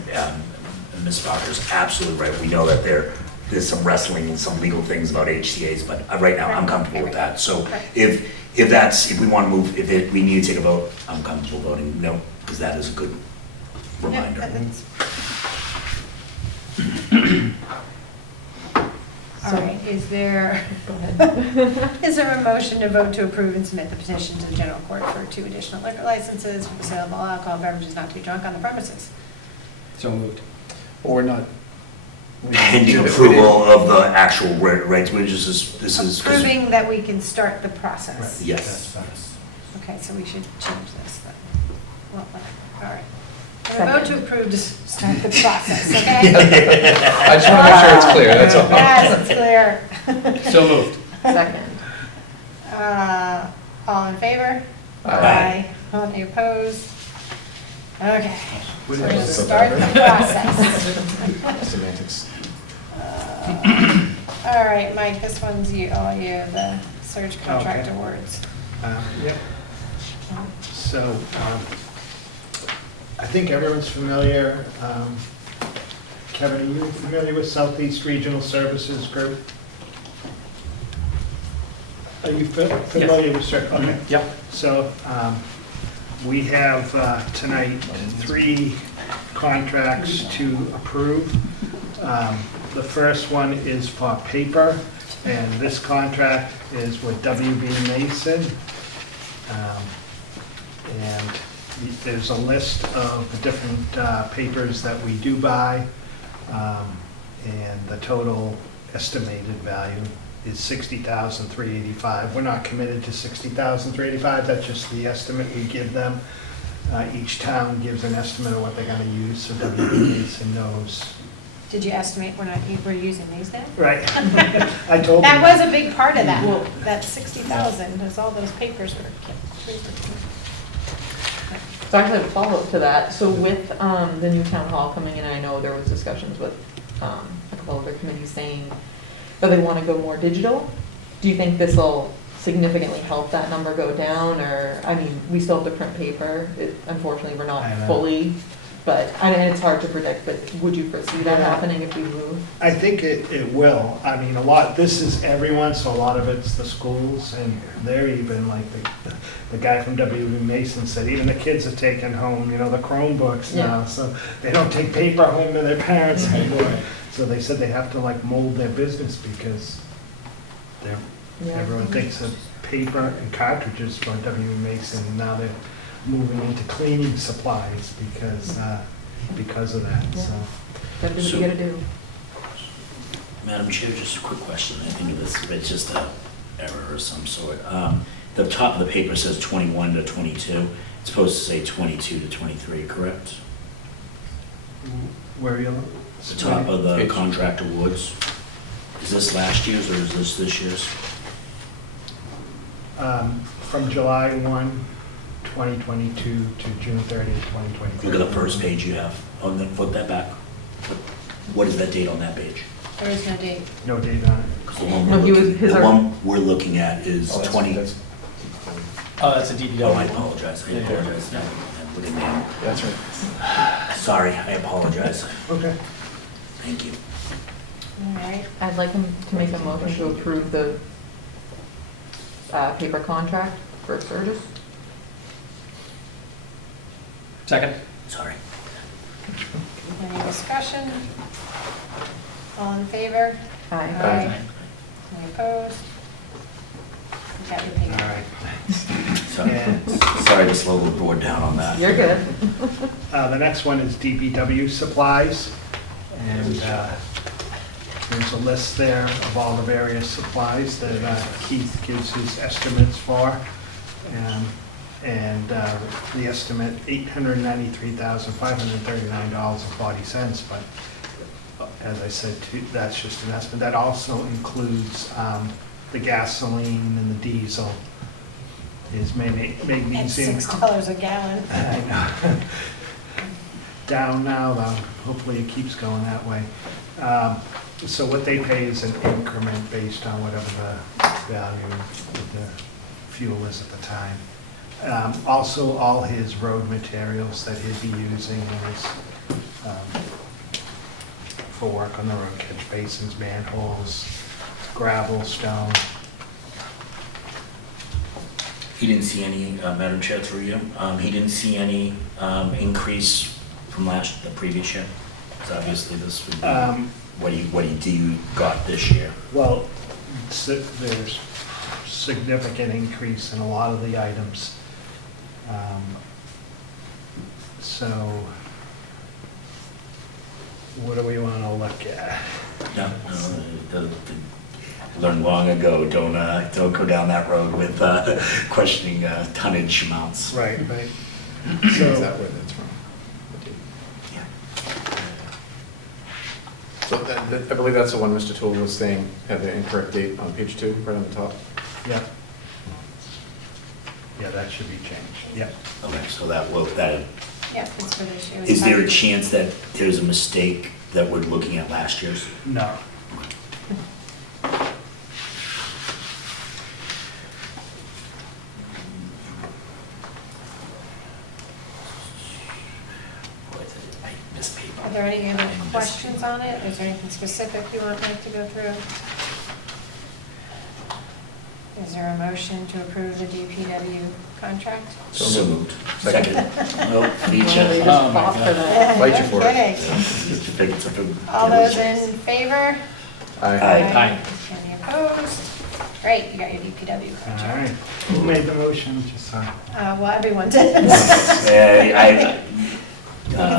Ms. Parker's absolutely right. We know that there's some wrestling and some legal things about HCA's, but right now I'm comfortable with that. So if we want to move, we need to take a vote, I'm comfortable voting no, because that is a good reminder. All right, is there Go ahead. is there a motion to vote to approve and submit the petition to the general court for 2 additional liquor licenses for the sale of all alcohol beverages not to be drunk on the premises? So moved. well, we're not. Pending approval of the actual rights, this is. Approving that we can start the process. Yes. Okay, so we should change this then. Well, whatever, all right. A vote to approve to start the process, okay? I just want to make sure it's clear, that's all. Yes, it's clear. So moved. Second. All in favor? Aye. Any opposed? Okay, We we're didn't gonna vote so start bad, the right? process. Semantics. All right, Mike, this one's all you, the surge contract Okay. awards. Yep. So, I think everyone's familiar. Kevin, are you familiar with Southeast Regional Services Group? Are you familiar with CERT? Okay. Yep. So, we have tonight 3 contracts to approve. The first one is for paper, and this contract is with WB Mason. And there's a list of the different papers that we do buy, and the total estimated value is $60,385. We're not committed to $60,385, that's just the estimate we give them. Each town gives an estimate of what they're gonna use, so WB Mason knows. Did you estimate we're using these now? Right. I told them. That was a big part of that, Well- that 60,000, is all those papers were kept. So actually, a follow-up to that, so with the new town hall coming in, I know there was discussions with a couple other committees saying that they want to go more digital. Do you think this will significantly help that number go down, or, we still have to print paper. Unfortunately, we're I not know. fully but, and it's hard to predict, but would you foresee that happening if we move? I think it will. I mean, this is everyone, so a lot of it's the schools, and they're even like, the guy from WB Mason said, even the kids are taking home, the Chromebooks now, so they don't take paper home to their parents anymore. So they said they have to like mold their business because everyone thinks of paper and cartridges for WB Mason, and now they're moving into cleaning supplies because of that, so. Gotta do what you gotta do. Madam Chair, just a quick question. I think it's just a error of some sort. The top of the paper says 21 to 22. It's supposed to say 22 to 23, correct? Where are you? The top of the contract awards. Is this last year's or is this year's? From July 1, 2022 to June 30, 2023. Look at the first page you have. Oh, then flip that back. What is that date on that page? There is no date. No date on it. 'Cause the one No, the one we're looking at is 20. Oh, that's a DPW. Oh, I apologize. I apologize. Yeah, look at that. That's right. Sorry, I apologize. Okay. Thank you. All right. I'd like him to make a motion to approve the paper contract for Sturgis. Second? Sorry. Any discussion? All in favor? Aye. Any opposed? You got your paper. All right. Sorry to slow the board down on that. You're good. The next one is Dpw Supplies, and there's a list there of all the various supplies that Keith gives his estimates for. And the estimate, $893,539.40, but as I said, that's just an estimate. That also includes the gasoline and the diesel is At magnesium. $6 a gallon. I know. Down now, though, hopefully it keeps going that way. So what they pay is an increment based on whatever the value of the fuel is at the time. Also, all his road materials that he'd be using is for work on the road, catch basins, manholes, gravel, stone. He didn't see any, Madam Chair, through you, he didn't see any increase from the previous year? Because obviously this would be what he got this year. Well, there's significant increase in a lot of the items. So what do we want to look at? No, learned long ago, don't go down that road with questioning tonnage amounts. Right. Is So, that where that's from? So I believe that's the one Mr. Toole was saying had the incorrect date on page 2, right on the top. yeah. Yeah, that should be changed, yeah. Okay, so that Yeah, it's for this year. is there a chance that there's a mistake that we're looking at last year's? No. I missed paper. Are there any other questions on it? Is there anything specific you want Mike to go through? Is there a motion to approve the DPW contract? So moved. Second. No, Well, they feature. just Oh, my fought for God. that. Fight you for Kidding. All those in favor? Aye. Aye. Any opposed? Great, you got your DPW All contract. right. Who made the motion? Just, Well, everyone did. can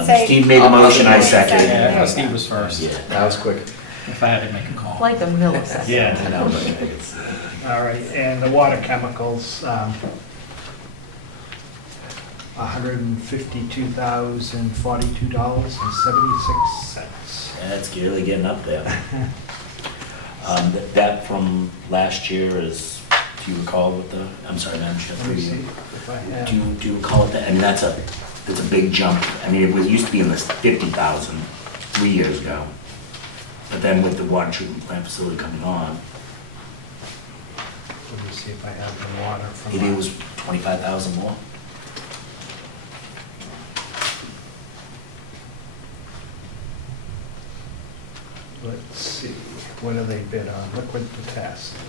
say- Steve made the motion, I seconded. Yeah, Steve was first, Yeah. That was quick. if I had to make a call. Like a millisecond. Yeah. I know, but it's, all right, and the water chemicals, $152,042.76. it's really getting up there. That from last year is, do you recall what the, I'm sorry, Madam Chair, Let through me you. see if I have. Do you recall it that, I mean, that's a big jump. I mean, it used to be in this 50,000 3 years ago. But then with the water treatment plant facility coming on, Let me see if I have the water from. maybe it was 25,000 more. let's see, what do they bid on? Liquid potassium.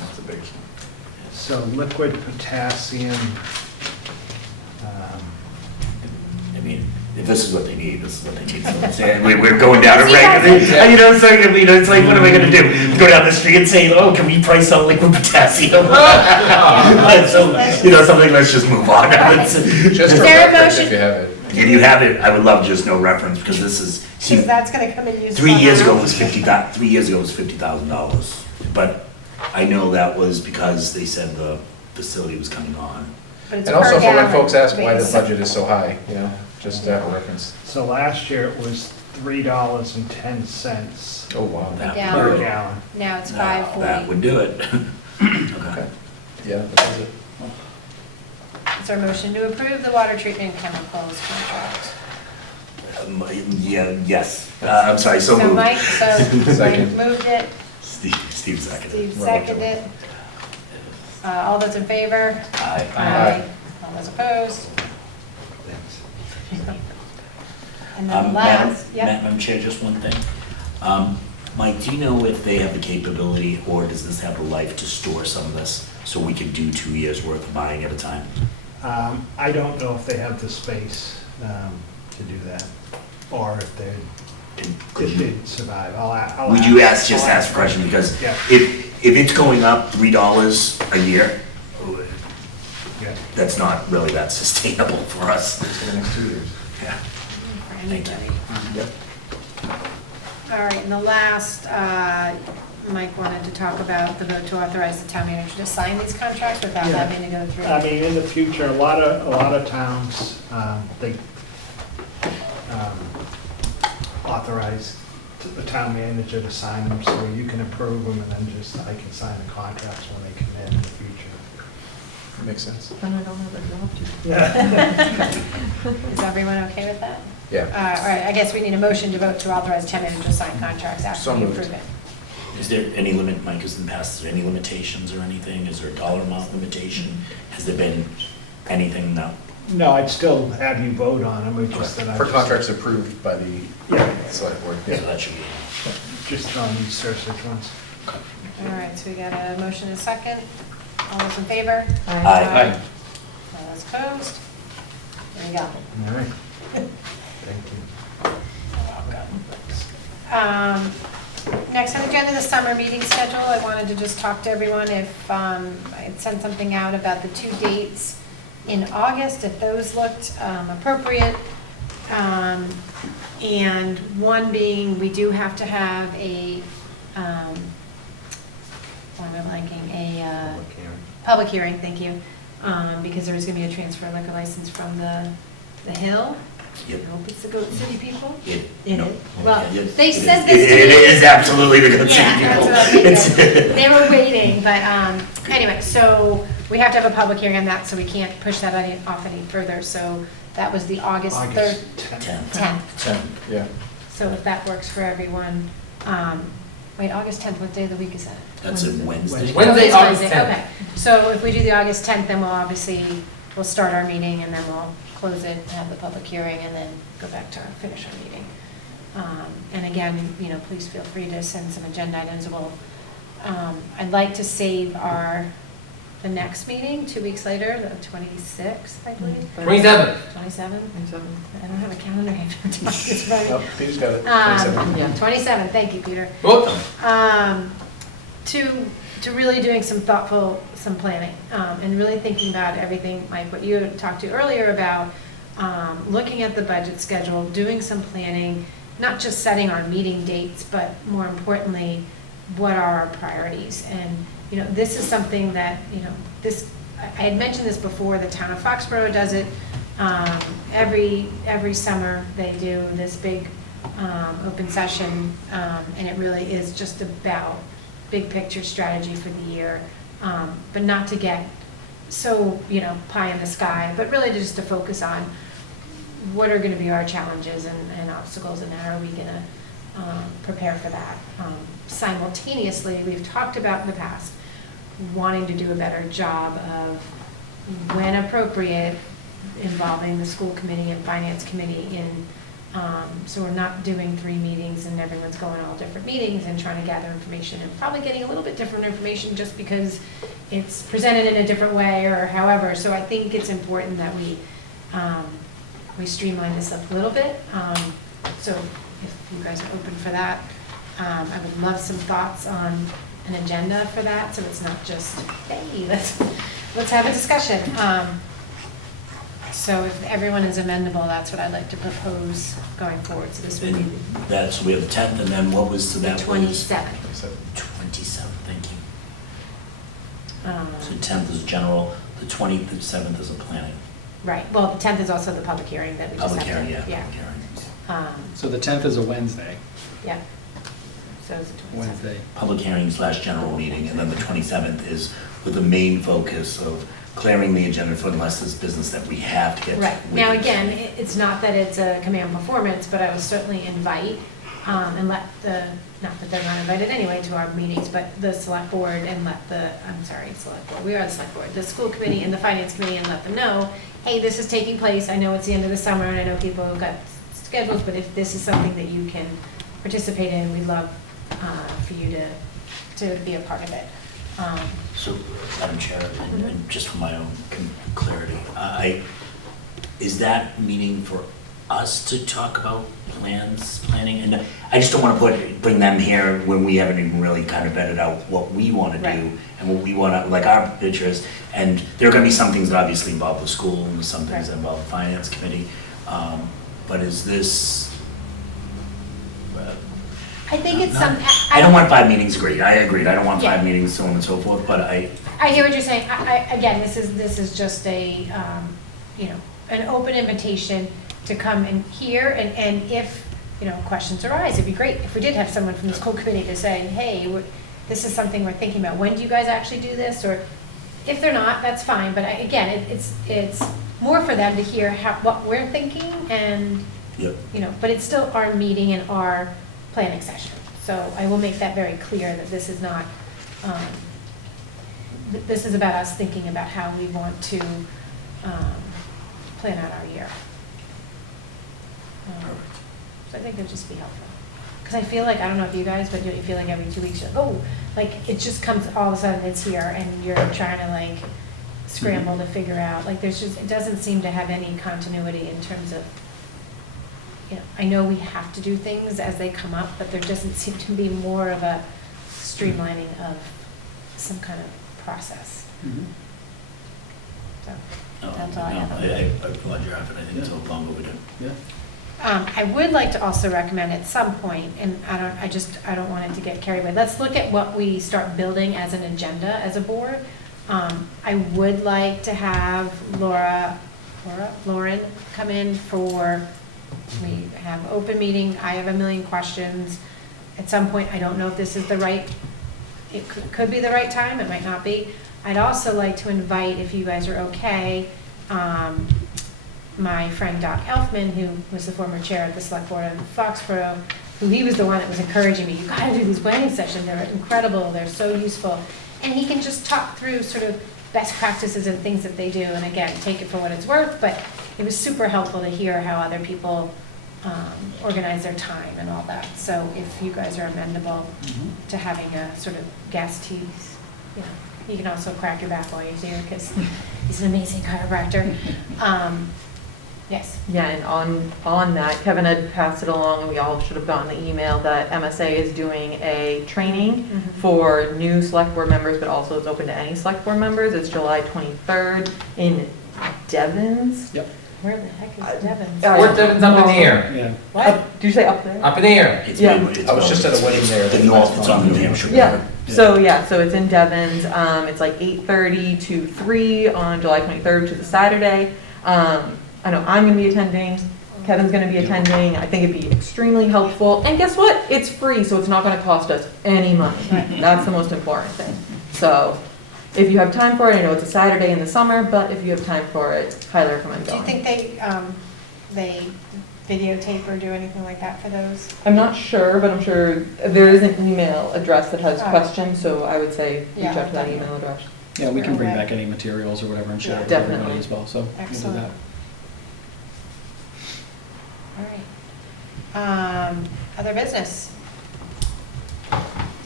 That's a big one. So liquid potassium, I mean, if this is what they need, this is what they need. So we're going down a rank. You know what I'm saying? I mean, it's like, what am I gonna do? Go down the street and say, oh, can we price out liquid potassium? So, you know, something, let's just move on. Just Is for there a reference, motion? if you have it. If you have it, I would love just no reference, because this is, see, Because that's gonna come in useful. 3 years ago now. it was $50,000. But I know that was because they said the facility was coming on. But it's And also per for when gallon folks ask why the base. budget is so high, you know, just to have a reference. so last year it was $3.10 Oh, wow. That Yeah. per would do it. gallon. Now it's No, That 5.40. would do it. Okay. Yeah, that was it. Is there a motion to approve the water treatment chemicals contract? Yeah, yes. I'm sorry, so So moved. Mike, Mike Second. moved it, Steve seconded. Steve seconded it. All those in favor? Aye. Aye. All those opposed? And then Madam last, yep. Madam Chair, just one thing. Mike, do you know if they have the capability, or does this have the life to store some of this, so we could do 2 years' worth of buying at a time? I don't know if they have the space to do that, or if they, Could if you- they'd survive. I'll Would you ask- just I'll ask a question, because Yeah. if it's going up $3 a year, Yeah. that's not really that sustainable for us. For the next 2 years. Yeah. For Thank you. anybody. Yep. All right, and the last, Mike wanted to talk about the vote to authorize the town manager to sign these contracts without Yeah. having to go through. I mean, in the future, a lot of towns, they authorize the town manager to sign them, so you can approve them, and then just, I can sign the contracts when they come in the future. That makes sense. Then I don't have a job to. Is everyone okay with that? Yeah. All right, I guess we need a motion to vote to authorize town manager to sign contracts after So we moved. approve it. Is there any limit, Mike, is in the past, is there any limitations or anything? Is there a dollar amount limitation? Has there been anything? No. No, I'd still have you vote on them, it's just that I For just- contracts approved by the select board. So that should be. just on these search ones. All right, so we got a motion and a second. All those in favor? Aye. All those opposed? There you go. All right. Thank you. Next on the agenda, the summer meeting schedule. I wanted to just talk to everyone if I had sent something out about the 2 dates in August, if those looked appropriate. And one being, we do have to have a, what am I blanking, a public hearing, thank you, because there is going to be a transfer liquor license from the Hill. I Yep. hope it's the Goat City people. It No. is. Well, It they is. said It this to It me. is absolutely the good city Yeah, people. that's what I It's- figured. They were waiting, but anyway, so we have to have a public hearing on that, so we can't push that off any further. So that was the August 3rd, August 10th. 10th. Yeah. So if that works for everyone, wait, August 10th, what day of the week is that? That's a Wednesday. Wednesday, It's August Wednesday, 10th. Okay, so if we do the August 10th, then we'll start our meeting, and then we'll close it, have the public hearing, and then go back to finish our meeting. And again, please feel free to send some agenda items. I'd like to save the next meeting 2 weeks later, the 26th, I believe. 27th. 27th? I don't have a calendar here. It's right. Oh, Peter's got it. 27. Yeah. 27th, thank you, Peter. Welcome. To really doing some planning, and really thinking about everything, Mike, what you had talked to earlier about, looking at the budget schedule, doing some planning, not just setting our meeting dates, but more importantly, what are our priorities? And, this is something that, I had mentioned this before, the town of Foxborough does it. Every summer, they do this big open session, and it really is just about big picture strategy for the year, but not to get so, pie in the sky, but really just to focus on what are going to be our challenges and obstacles, and how are we going to prepare for that. Simultaneously, we've talked about in the past wanting to do a better job of, when appropriate, involving the school committee and finance committee in, so we're not doing 3 meetings and everyone's going all different meetings and trying to gather information and probably getting a little bit different information just because it's presented in a different way or however. So I think it's important that we streamline this up a little bit. So if you guys are open for that, I would love some thoughts on an agenda for that, so it's not just, hey, let's have a discussion. So if everyone is amendable, that's what I'd like to propose going forward. So this would be And that's, we have the 10th, and then what was, so the that was? 27th. 27th, thank you. So 10th is general, the 27th is a planning. Right, well, the 10th is also the public hearing that we just Public have to. hearing, yeah, public hearing. So the 10th is a Wednesday. Yeah. So it's the 27th. Wednesday. Public hearing / general meeting, and then the 27th is with the main focus of clearing the agenda for unless there's business that we have to get to. Right, now again, it's not that it's a command performance, but I would certainly invite and let the, not that they're not invited anyway to our meetings, but the select board and let the, I'm sorry, select board, we are the select board, the school committee and the finance committee and let them know, hey, this is taking place, I know it's the end of the summer and I know people have got schedules, but if this is something that you can participate in, we'd love for you to be a part of it. So, Madam Chair, and just for my own clarity, is that meeting for us to talk about planning? And I just don't want to bring them here when we haven't even really kind of vetted out what we want to do Right. and what we want to, like our pictures. And there are going to be some things that obviously involve the school and some things that involve the finance committee. But is this? I think it's Not- some. I don't want 5 meetings, agreed, I agreed, I don't want Yeah. 5 meetings, so on and so forth, but I hear what you're saying. Again, this is just a, an open invitation to come and hear, and if, questions arise, it'd be great if we did have someone from the school committee to say, hey, this is something we're thinking about, when do you guys actually do this? Or if they're not, that's fine, but again, it's more for them to hear what we're thinking and, Yep. but it's still our meeting and our planning session. So I will make that very clear that this is not, this is about us thinking about how we want to plan out our year. So I think it would just be helpful. Because I feel like, I don't know if you guys, but you feel like every 2 weeks, you're like, oh, like it just comes, all of a sudden it's here and you're trying to like scramble to figure out, like there's just, it doesn't seem to have any continuity in terms of, I know we have to do things as they come up, but there doesn't seem to be more of a streamlining of some kind of process. So, that's all I have. I applaud your effort, I think it's a long overdue. Yeah. I would like to also recommend at some point, and I don't want it to get carried away, let's look at what we start building as an agenda as a board. I would like to have Lauren come in for, we have open meeting, I have a million questions. At some point, I don't know if this is the right, it could be the right time, it might not be. I'd also like to invite, if you guys are okay, my friend Doc Elfman, who was the former chair of the select board in Foxborough, who he was the one that was encouraging me, you gotta do these planning sessions, they're incredible, they're so useful. And he can just talk through sort of best practices and things that they do, and again, take it for what it's worth, but it was super helpful to hear how other people organize their time and all that. So if you guys are amendable to having a sort of guest, you can also crack your back while you're here, because he's an amazing chiropractor. Yes. Yeah, and on that, Kevin had passed it along, and we all should have gotten the email that MSA is doing a training for new select board members, but also it's open to any select board members. It's July 23rd in Devens. Yep. Where the heck is Devon's? Fort Devon's up in the air. Yeah. What? Did you say up there? Up in the air. It's Yeah. I was just at a wedding there. The north, it's on the New Hampshire Yeah. border. So it's in Devens. It's like 8:30 to 3 on July 23rd to the Saturday. I know I'm going to be attending. Kevin's going to be attending. I think it'd be extremely helpful. And guess what? It's free, so it's not going to cost us any money. That's the most important thing. So if you have time for it, I know it's a Saturday in the summer, but if you have time for it, highly recommend Do you going. think they videotape or do anything like that for those? I'm not sure, but I'm sure there is an email address that has Oh. questions, so I would say reach Yeah, out to that definitely. email address. Yeah, we can bring Okay. back any materials or whatever and share it with Definitely. everybody as well, so we'll do Excellent. that. right. Other business?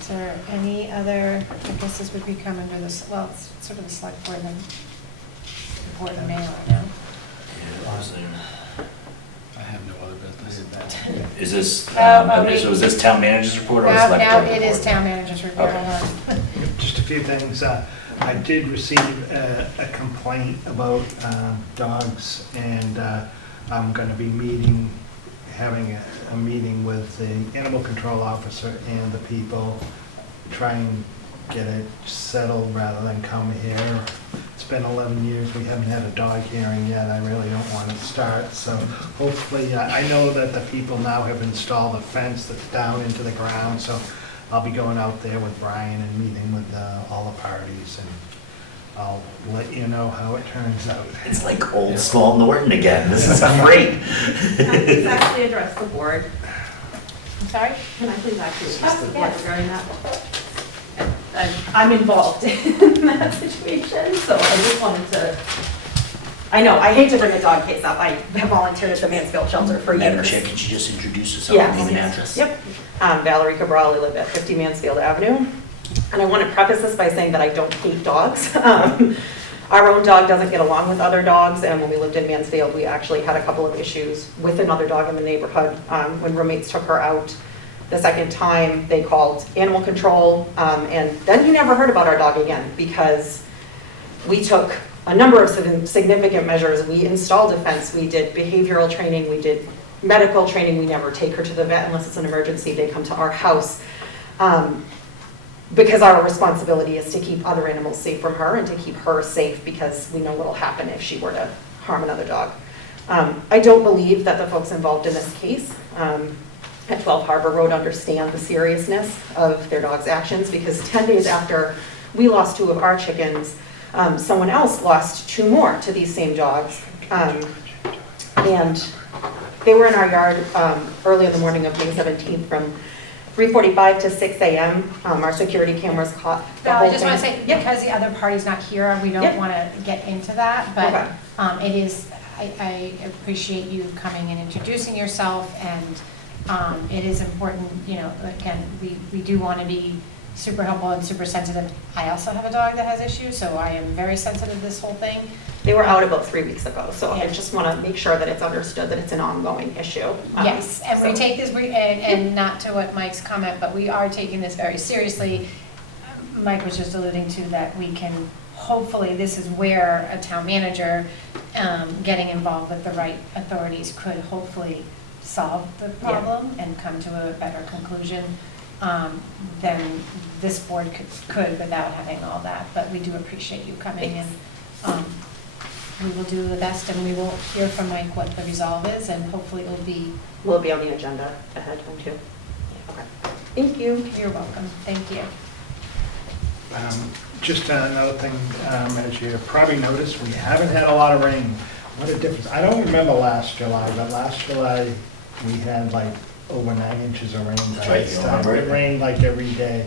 Is there any other, I guess this would become under this, well, it's sort of the select board and board and mail right now. I have no other business. Is this, wait. so is this town manager's report or Now, select now board it is report? town manager's report, Okay. hold on. Just a few things. I did receive a complaint about dogs, and I'm going to be having a meeting with the animal control officer and the people, try and get it settled rather than come here. It's been 11 years, we haven't had a dog hearing yet. I really don't want to start, so hopefully, I know that the people now have installed a fence that's down into the ground, so I'll be going out there with Brian and meeting with all the parties, and I'll let you know how it turns out. It's like old small Norton again. This is great. Can I please actually address the board? I'm sorry? Can I please actually address the board yes. regarding that? I'm involved in that situation, so I just wanted to, I know, I hate to bring a dog case up. I have volunteered at the Mansfield shelter for Madam years. Chair, could you just introduce yourself, Yes. name and address? Yep. Valerie Cabral, I live at 50 Mansfield Avenue. And I want to preface this by saying that I don't hate dogs. Our own dog doesn't get along with other dogs, and when we lived in Mansfield, we actually had a couple of issues with another dog in the neighborhood. When roommates took her out the second time, they called animal control, and then you never heard about our dog again because we took a number of significant measures. We installed a fence, we did behavioral training, we did medical training. We never take her to the vet unless it's an emergency. They come to our house. Because our responsibility is to keep other animals safe from her and to keep her safe because we know what will happen if she were to harm another dog. I don't believe that the folks involved in this case at 12 Harbor Road understand the seriousness of their dog's actions, because 10 days after we lost 2 of our chickens, someone else lost 2 more to these same dogs. And they were in our yard early in the morning of May 17th from 3:45 to 6 a.m. Our security cameras caught the No, whole I just want to thing. say, because the other party's not here, we don't Yep. want to get into that, Okay. but it is, I appreciate you coming and introducing yourself, and it is important, you know, again, we do want to be super helpful and super sensitive. I also have a dog that has issues, so I am very sensitive to this whole thing. They were out about 3 weeks ago, so I Yeah. just want to make sure that it's understood that it's an ongoing issue. Yes, and we so- take this, and not to what Mike's comment, but we are taking this very seriously. Mike was just alluding to that we can, hopefully, this is where a town manager getting involved with the right authorities could hopefully solve the problem and come to a better conclusion than this board could without having all that. But we do appreciate you coming, and we will do the best, and we will hear from Mike what the resolve is, and hopefully it will be. Will be on the agenda ahead of time too. Okay. Thank you. You're welcome, thank you. Just another thing, as you probably noticed, we haven't had a lot of rain. What a difference. I don't remember last July, but last July, we had like over 9 inches of rain. That's right, you remember it. It rained like every day,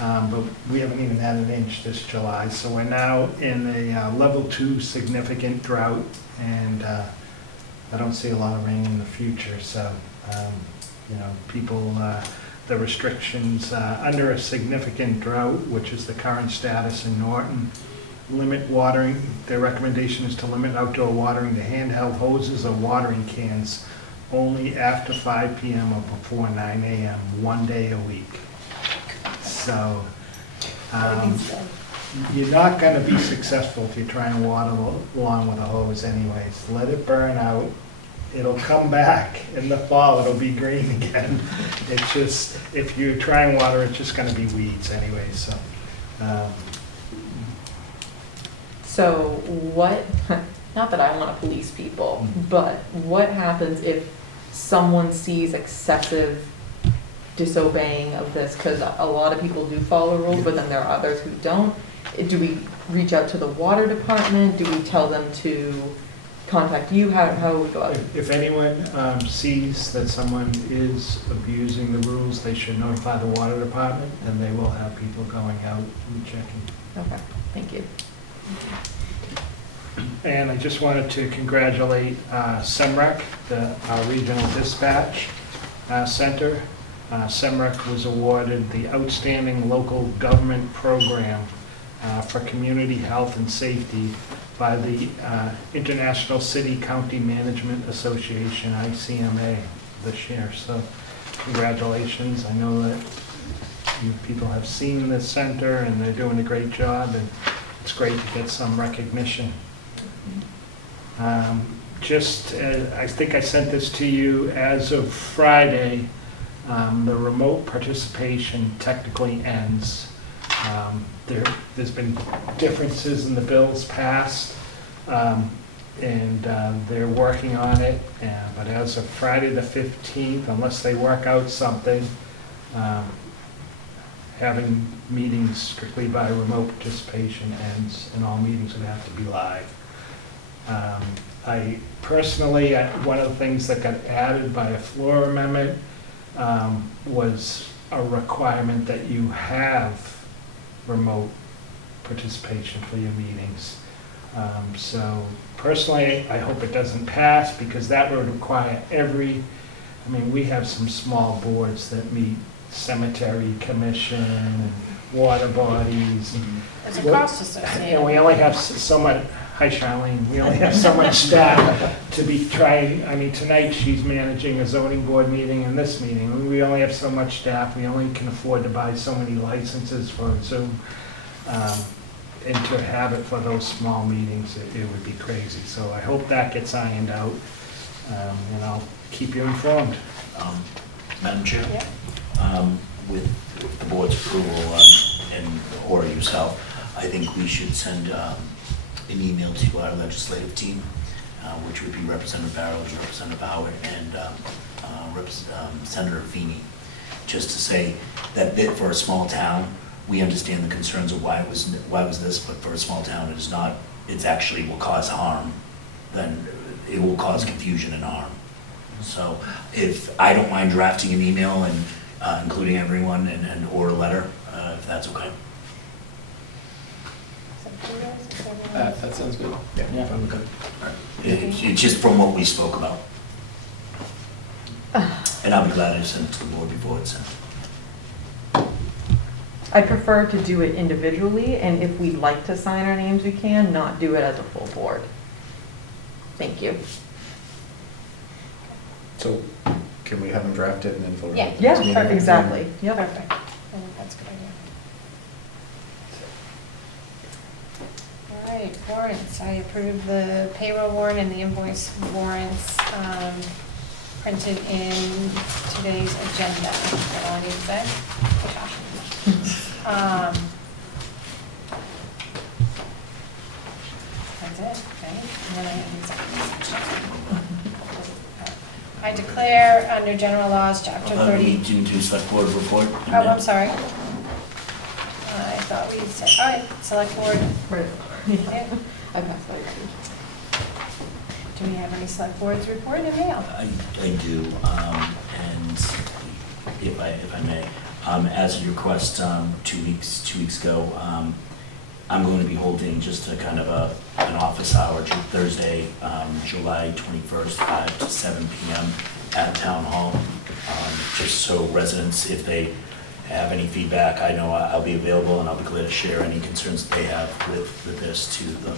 but we haven't even had an inch this July. So we're now in a level 2 significant drought, and I don't see a lot of rain in the future. So, you know, people, the restrictions under a significant drought, which is the current status in Norton, limit watering. Their recommendation is to limit outdoor watering to handheld hoses or watering cans only after 5 p.m. or before 9 a.m. 1 day a week. So you're not going to be successful if you try and water along with a hose anyways. Let it burn out. It'll come back in the fall. It'll be green again. It's just, if you try and water, it's just going to be weeds anyway. So what, not that I want to police people, but what happens if someone sees excessive disobeying of this? Because a lot of people do follow rules, but then there are others who don't. Do we reach out to the water department? Do we tell them to contact you? How would we go out? If anyone sees that someone is abusing the rules, they should notify the water department, and they will have people going out and checking. Okay, thank you. And I just wanted to congratulate SEMREC, our Regional Dispatch Center. SEMREC was awarded the Outstanding Local Government Program for Community Health and Safety by the International City County Management Association, ICMA, this year. So congratulations. I know that you people have seen this center and they're doing a great job, and it's great to get some recognition. I think I sent this to you as of Friday. The remote participation technically ends. There's been differences in the bills passed, and they're working on it, but as of Friday the 15th, unless they work out something, having meetings strictly by remote participation ends, and all meetings would have to be live. I personally, one of the things that got added by a floor amendment was a requirement that you have remote participation for your meetings. So personally, I hope it doesn't pass, because that would require we have some small boards that meet, cemetery commission and water bodies. There's a cost associated. And we only have so much, hi Charlene, we only have so much staff to be trying, tonight she's managing a zoning board meeting and this meeting. We only have so much staff, we only can afford to buy so many licenses for Zoom. And to have it for those small meetings, it would be crazy. So I hope that gets ironed out, and I'll keep you informed. Madam Chair? Yep. With the board's approval or yourself, I think we should send an email to our legislative team, which would be Representative Barrows, Representative Howard, and Senator Feeney, just to say that for a small town, we understand the concerns of why was this, but for a small town, it is not. It actually will cause harm. Then it will cause confusion and harm. So if I don't mind drafting an email and including everyone or a letter, if that's okay. That sounds good. Yeah. Okay. All right. It's just from what we spoke about. And I'll be glad to send it to the board before it's sent. I prefer to do it individually, and if we'd like to sign our names, we can, not do it as a full board. Thank you. So can we have them draft it and then vote? Yeah. Yeah, exactly. Yep. Perfect. I think that's a good idea. All right, warrants. I approve the payroll warrant and the invoice warrants printed in today's agenda. That's all I need to say. That's it, right? And then I have these I declare under general laws, chapter 30. We need to do select board report. Oh, I'm sorry. I thought we said, all right, select board. Yeah. I passed that around. Do we have any select boards report in the mail? I do, and if I may, as a request, 2 weeks ago, I'm going to be holding just a kind of an office hour, Thursday, July 21st, 5 to 7 p.m. at Town Hall, just so residents, if they have any feedback, I know I'll be available, and I'll be glad to share any concerns that they have with this to them.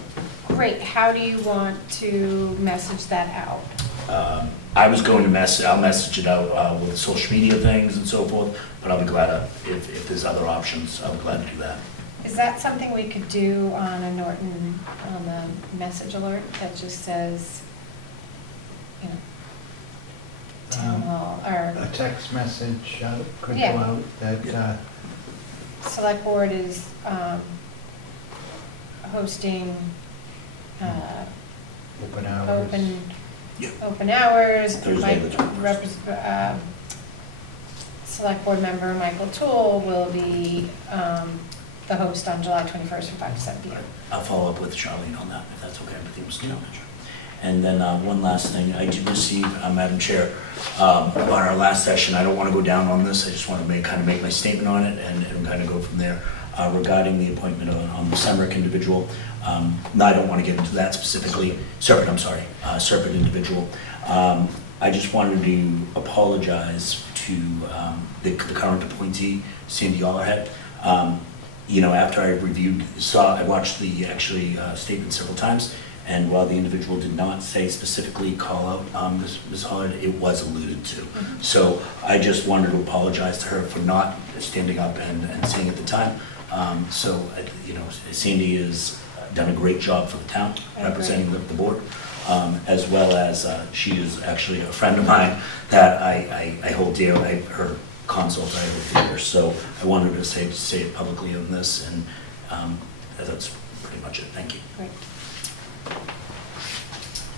Great, how do you want to message that out? I was going to I'll message it out with social media things and so forth, but I'll be glad to, if there's other options, I'll be glad to do that. Is that something we could do on a Norton, on the message alert that just says, town hall, or A text message could go Yeah. out that, select board is hosting open hours. open hours. Thursday the 21st. Select board member Michael Toole will be the host on July 21st from 5 to 7 p.m. I'll follow up with Charlene on that, if that's okay with you, Mr. Town Manager. And then one last thing, I did receive, Madam Chair, on our last session, I don't want to go down on this, I just want to make my statement on it and kind of go from there. regarding the appointment on the Semrick individual. No, I don't want to get into that specifically. Serpent, I'm sorry, Serpent individual. I just wanted to apologize to the current appointee, Sandy Ollerhead. You know, after I I watched the statement several times, and while the individual did not say specifically call out Ms. Hollard, it was alluded to. So I just wanted to apologize to her for not standing up and saying at the time. You know, Sandy has done a great job for the town, representing the board, as well as she is actually a friend of mine that I hold dear. Her consult I hold dear. So I wanted to say it publicly on this, and that's pretty much it. Thank you. Great.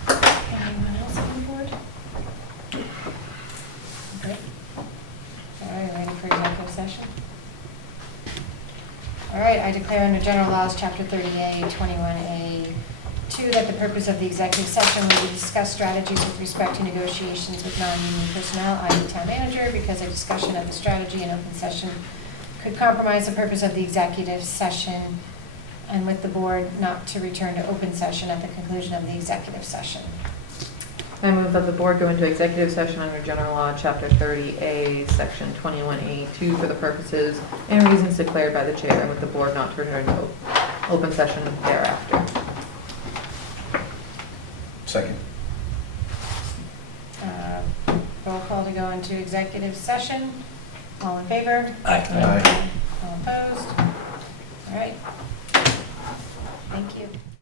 Anyone else on the board? Great. All right, ready for executive session? All right, I declare under General Laws, Chapter 30A, 21A, 2, that the purpose of the executive session will be to discuss strategies with respect to negotiations with non-union personnel, i.e. town manager, because a discussion of the strategy in open session could compromise the purpose of the executive session, and with the board not to return to open session at the conclusion of the executive session. I move that the board go into executive session under General Law, Chapter 30A, Section 21A2, for the purposes and reasons declared by the chair, and with the board not to return to open session thereafter. Second. Roll call to go into executive session. All in favor? Aye. Aye. All opposed? All right. Thank you.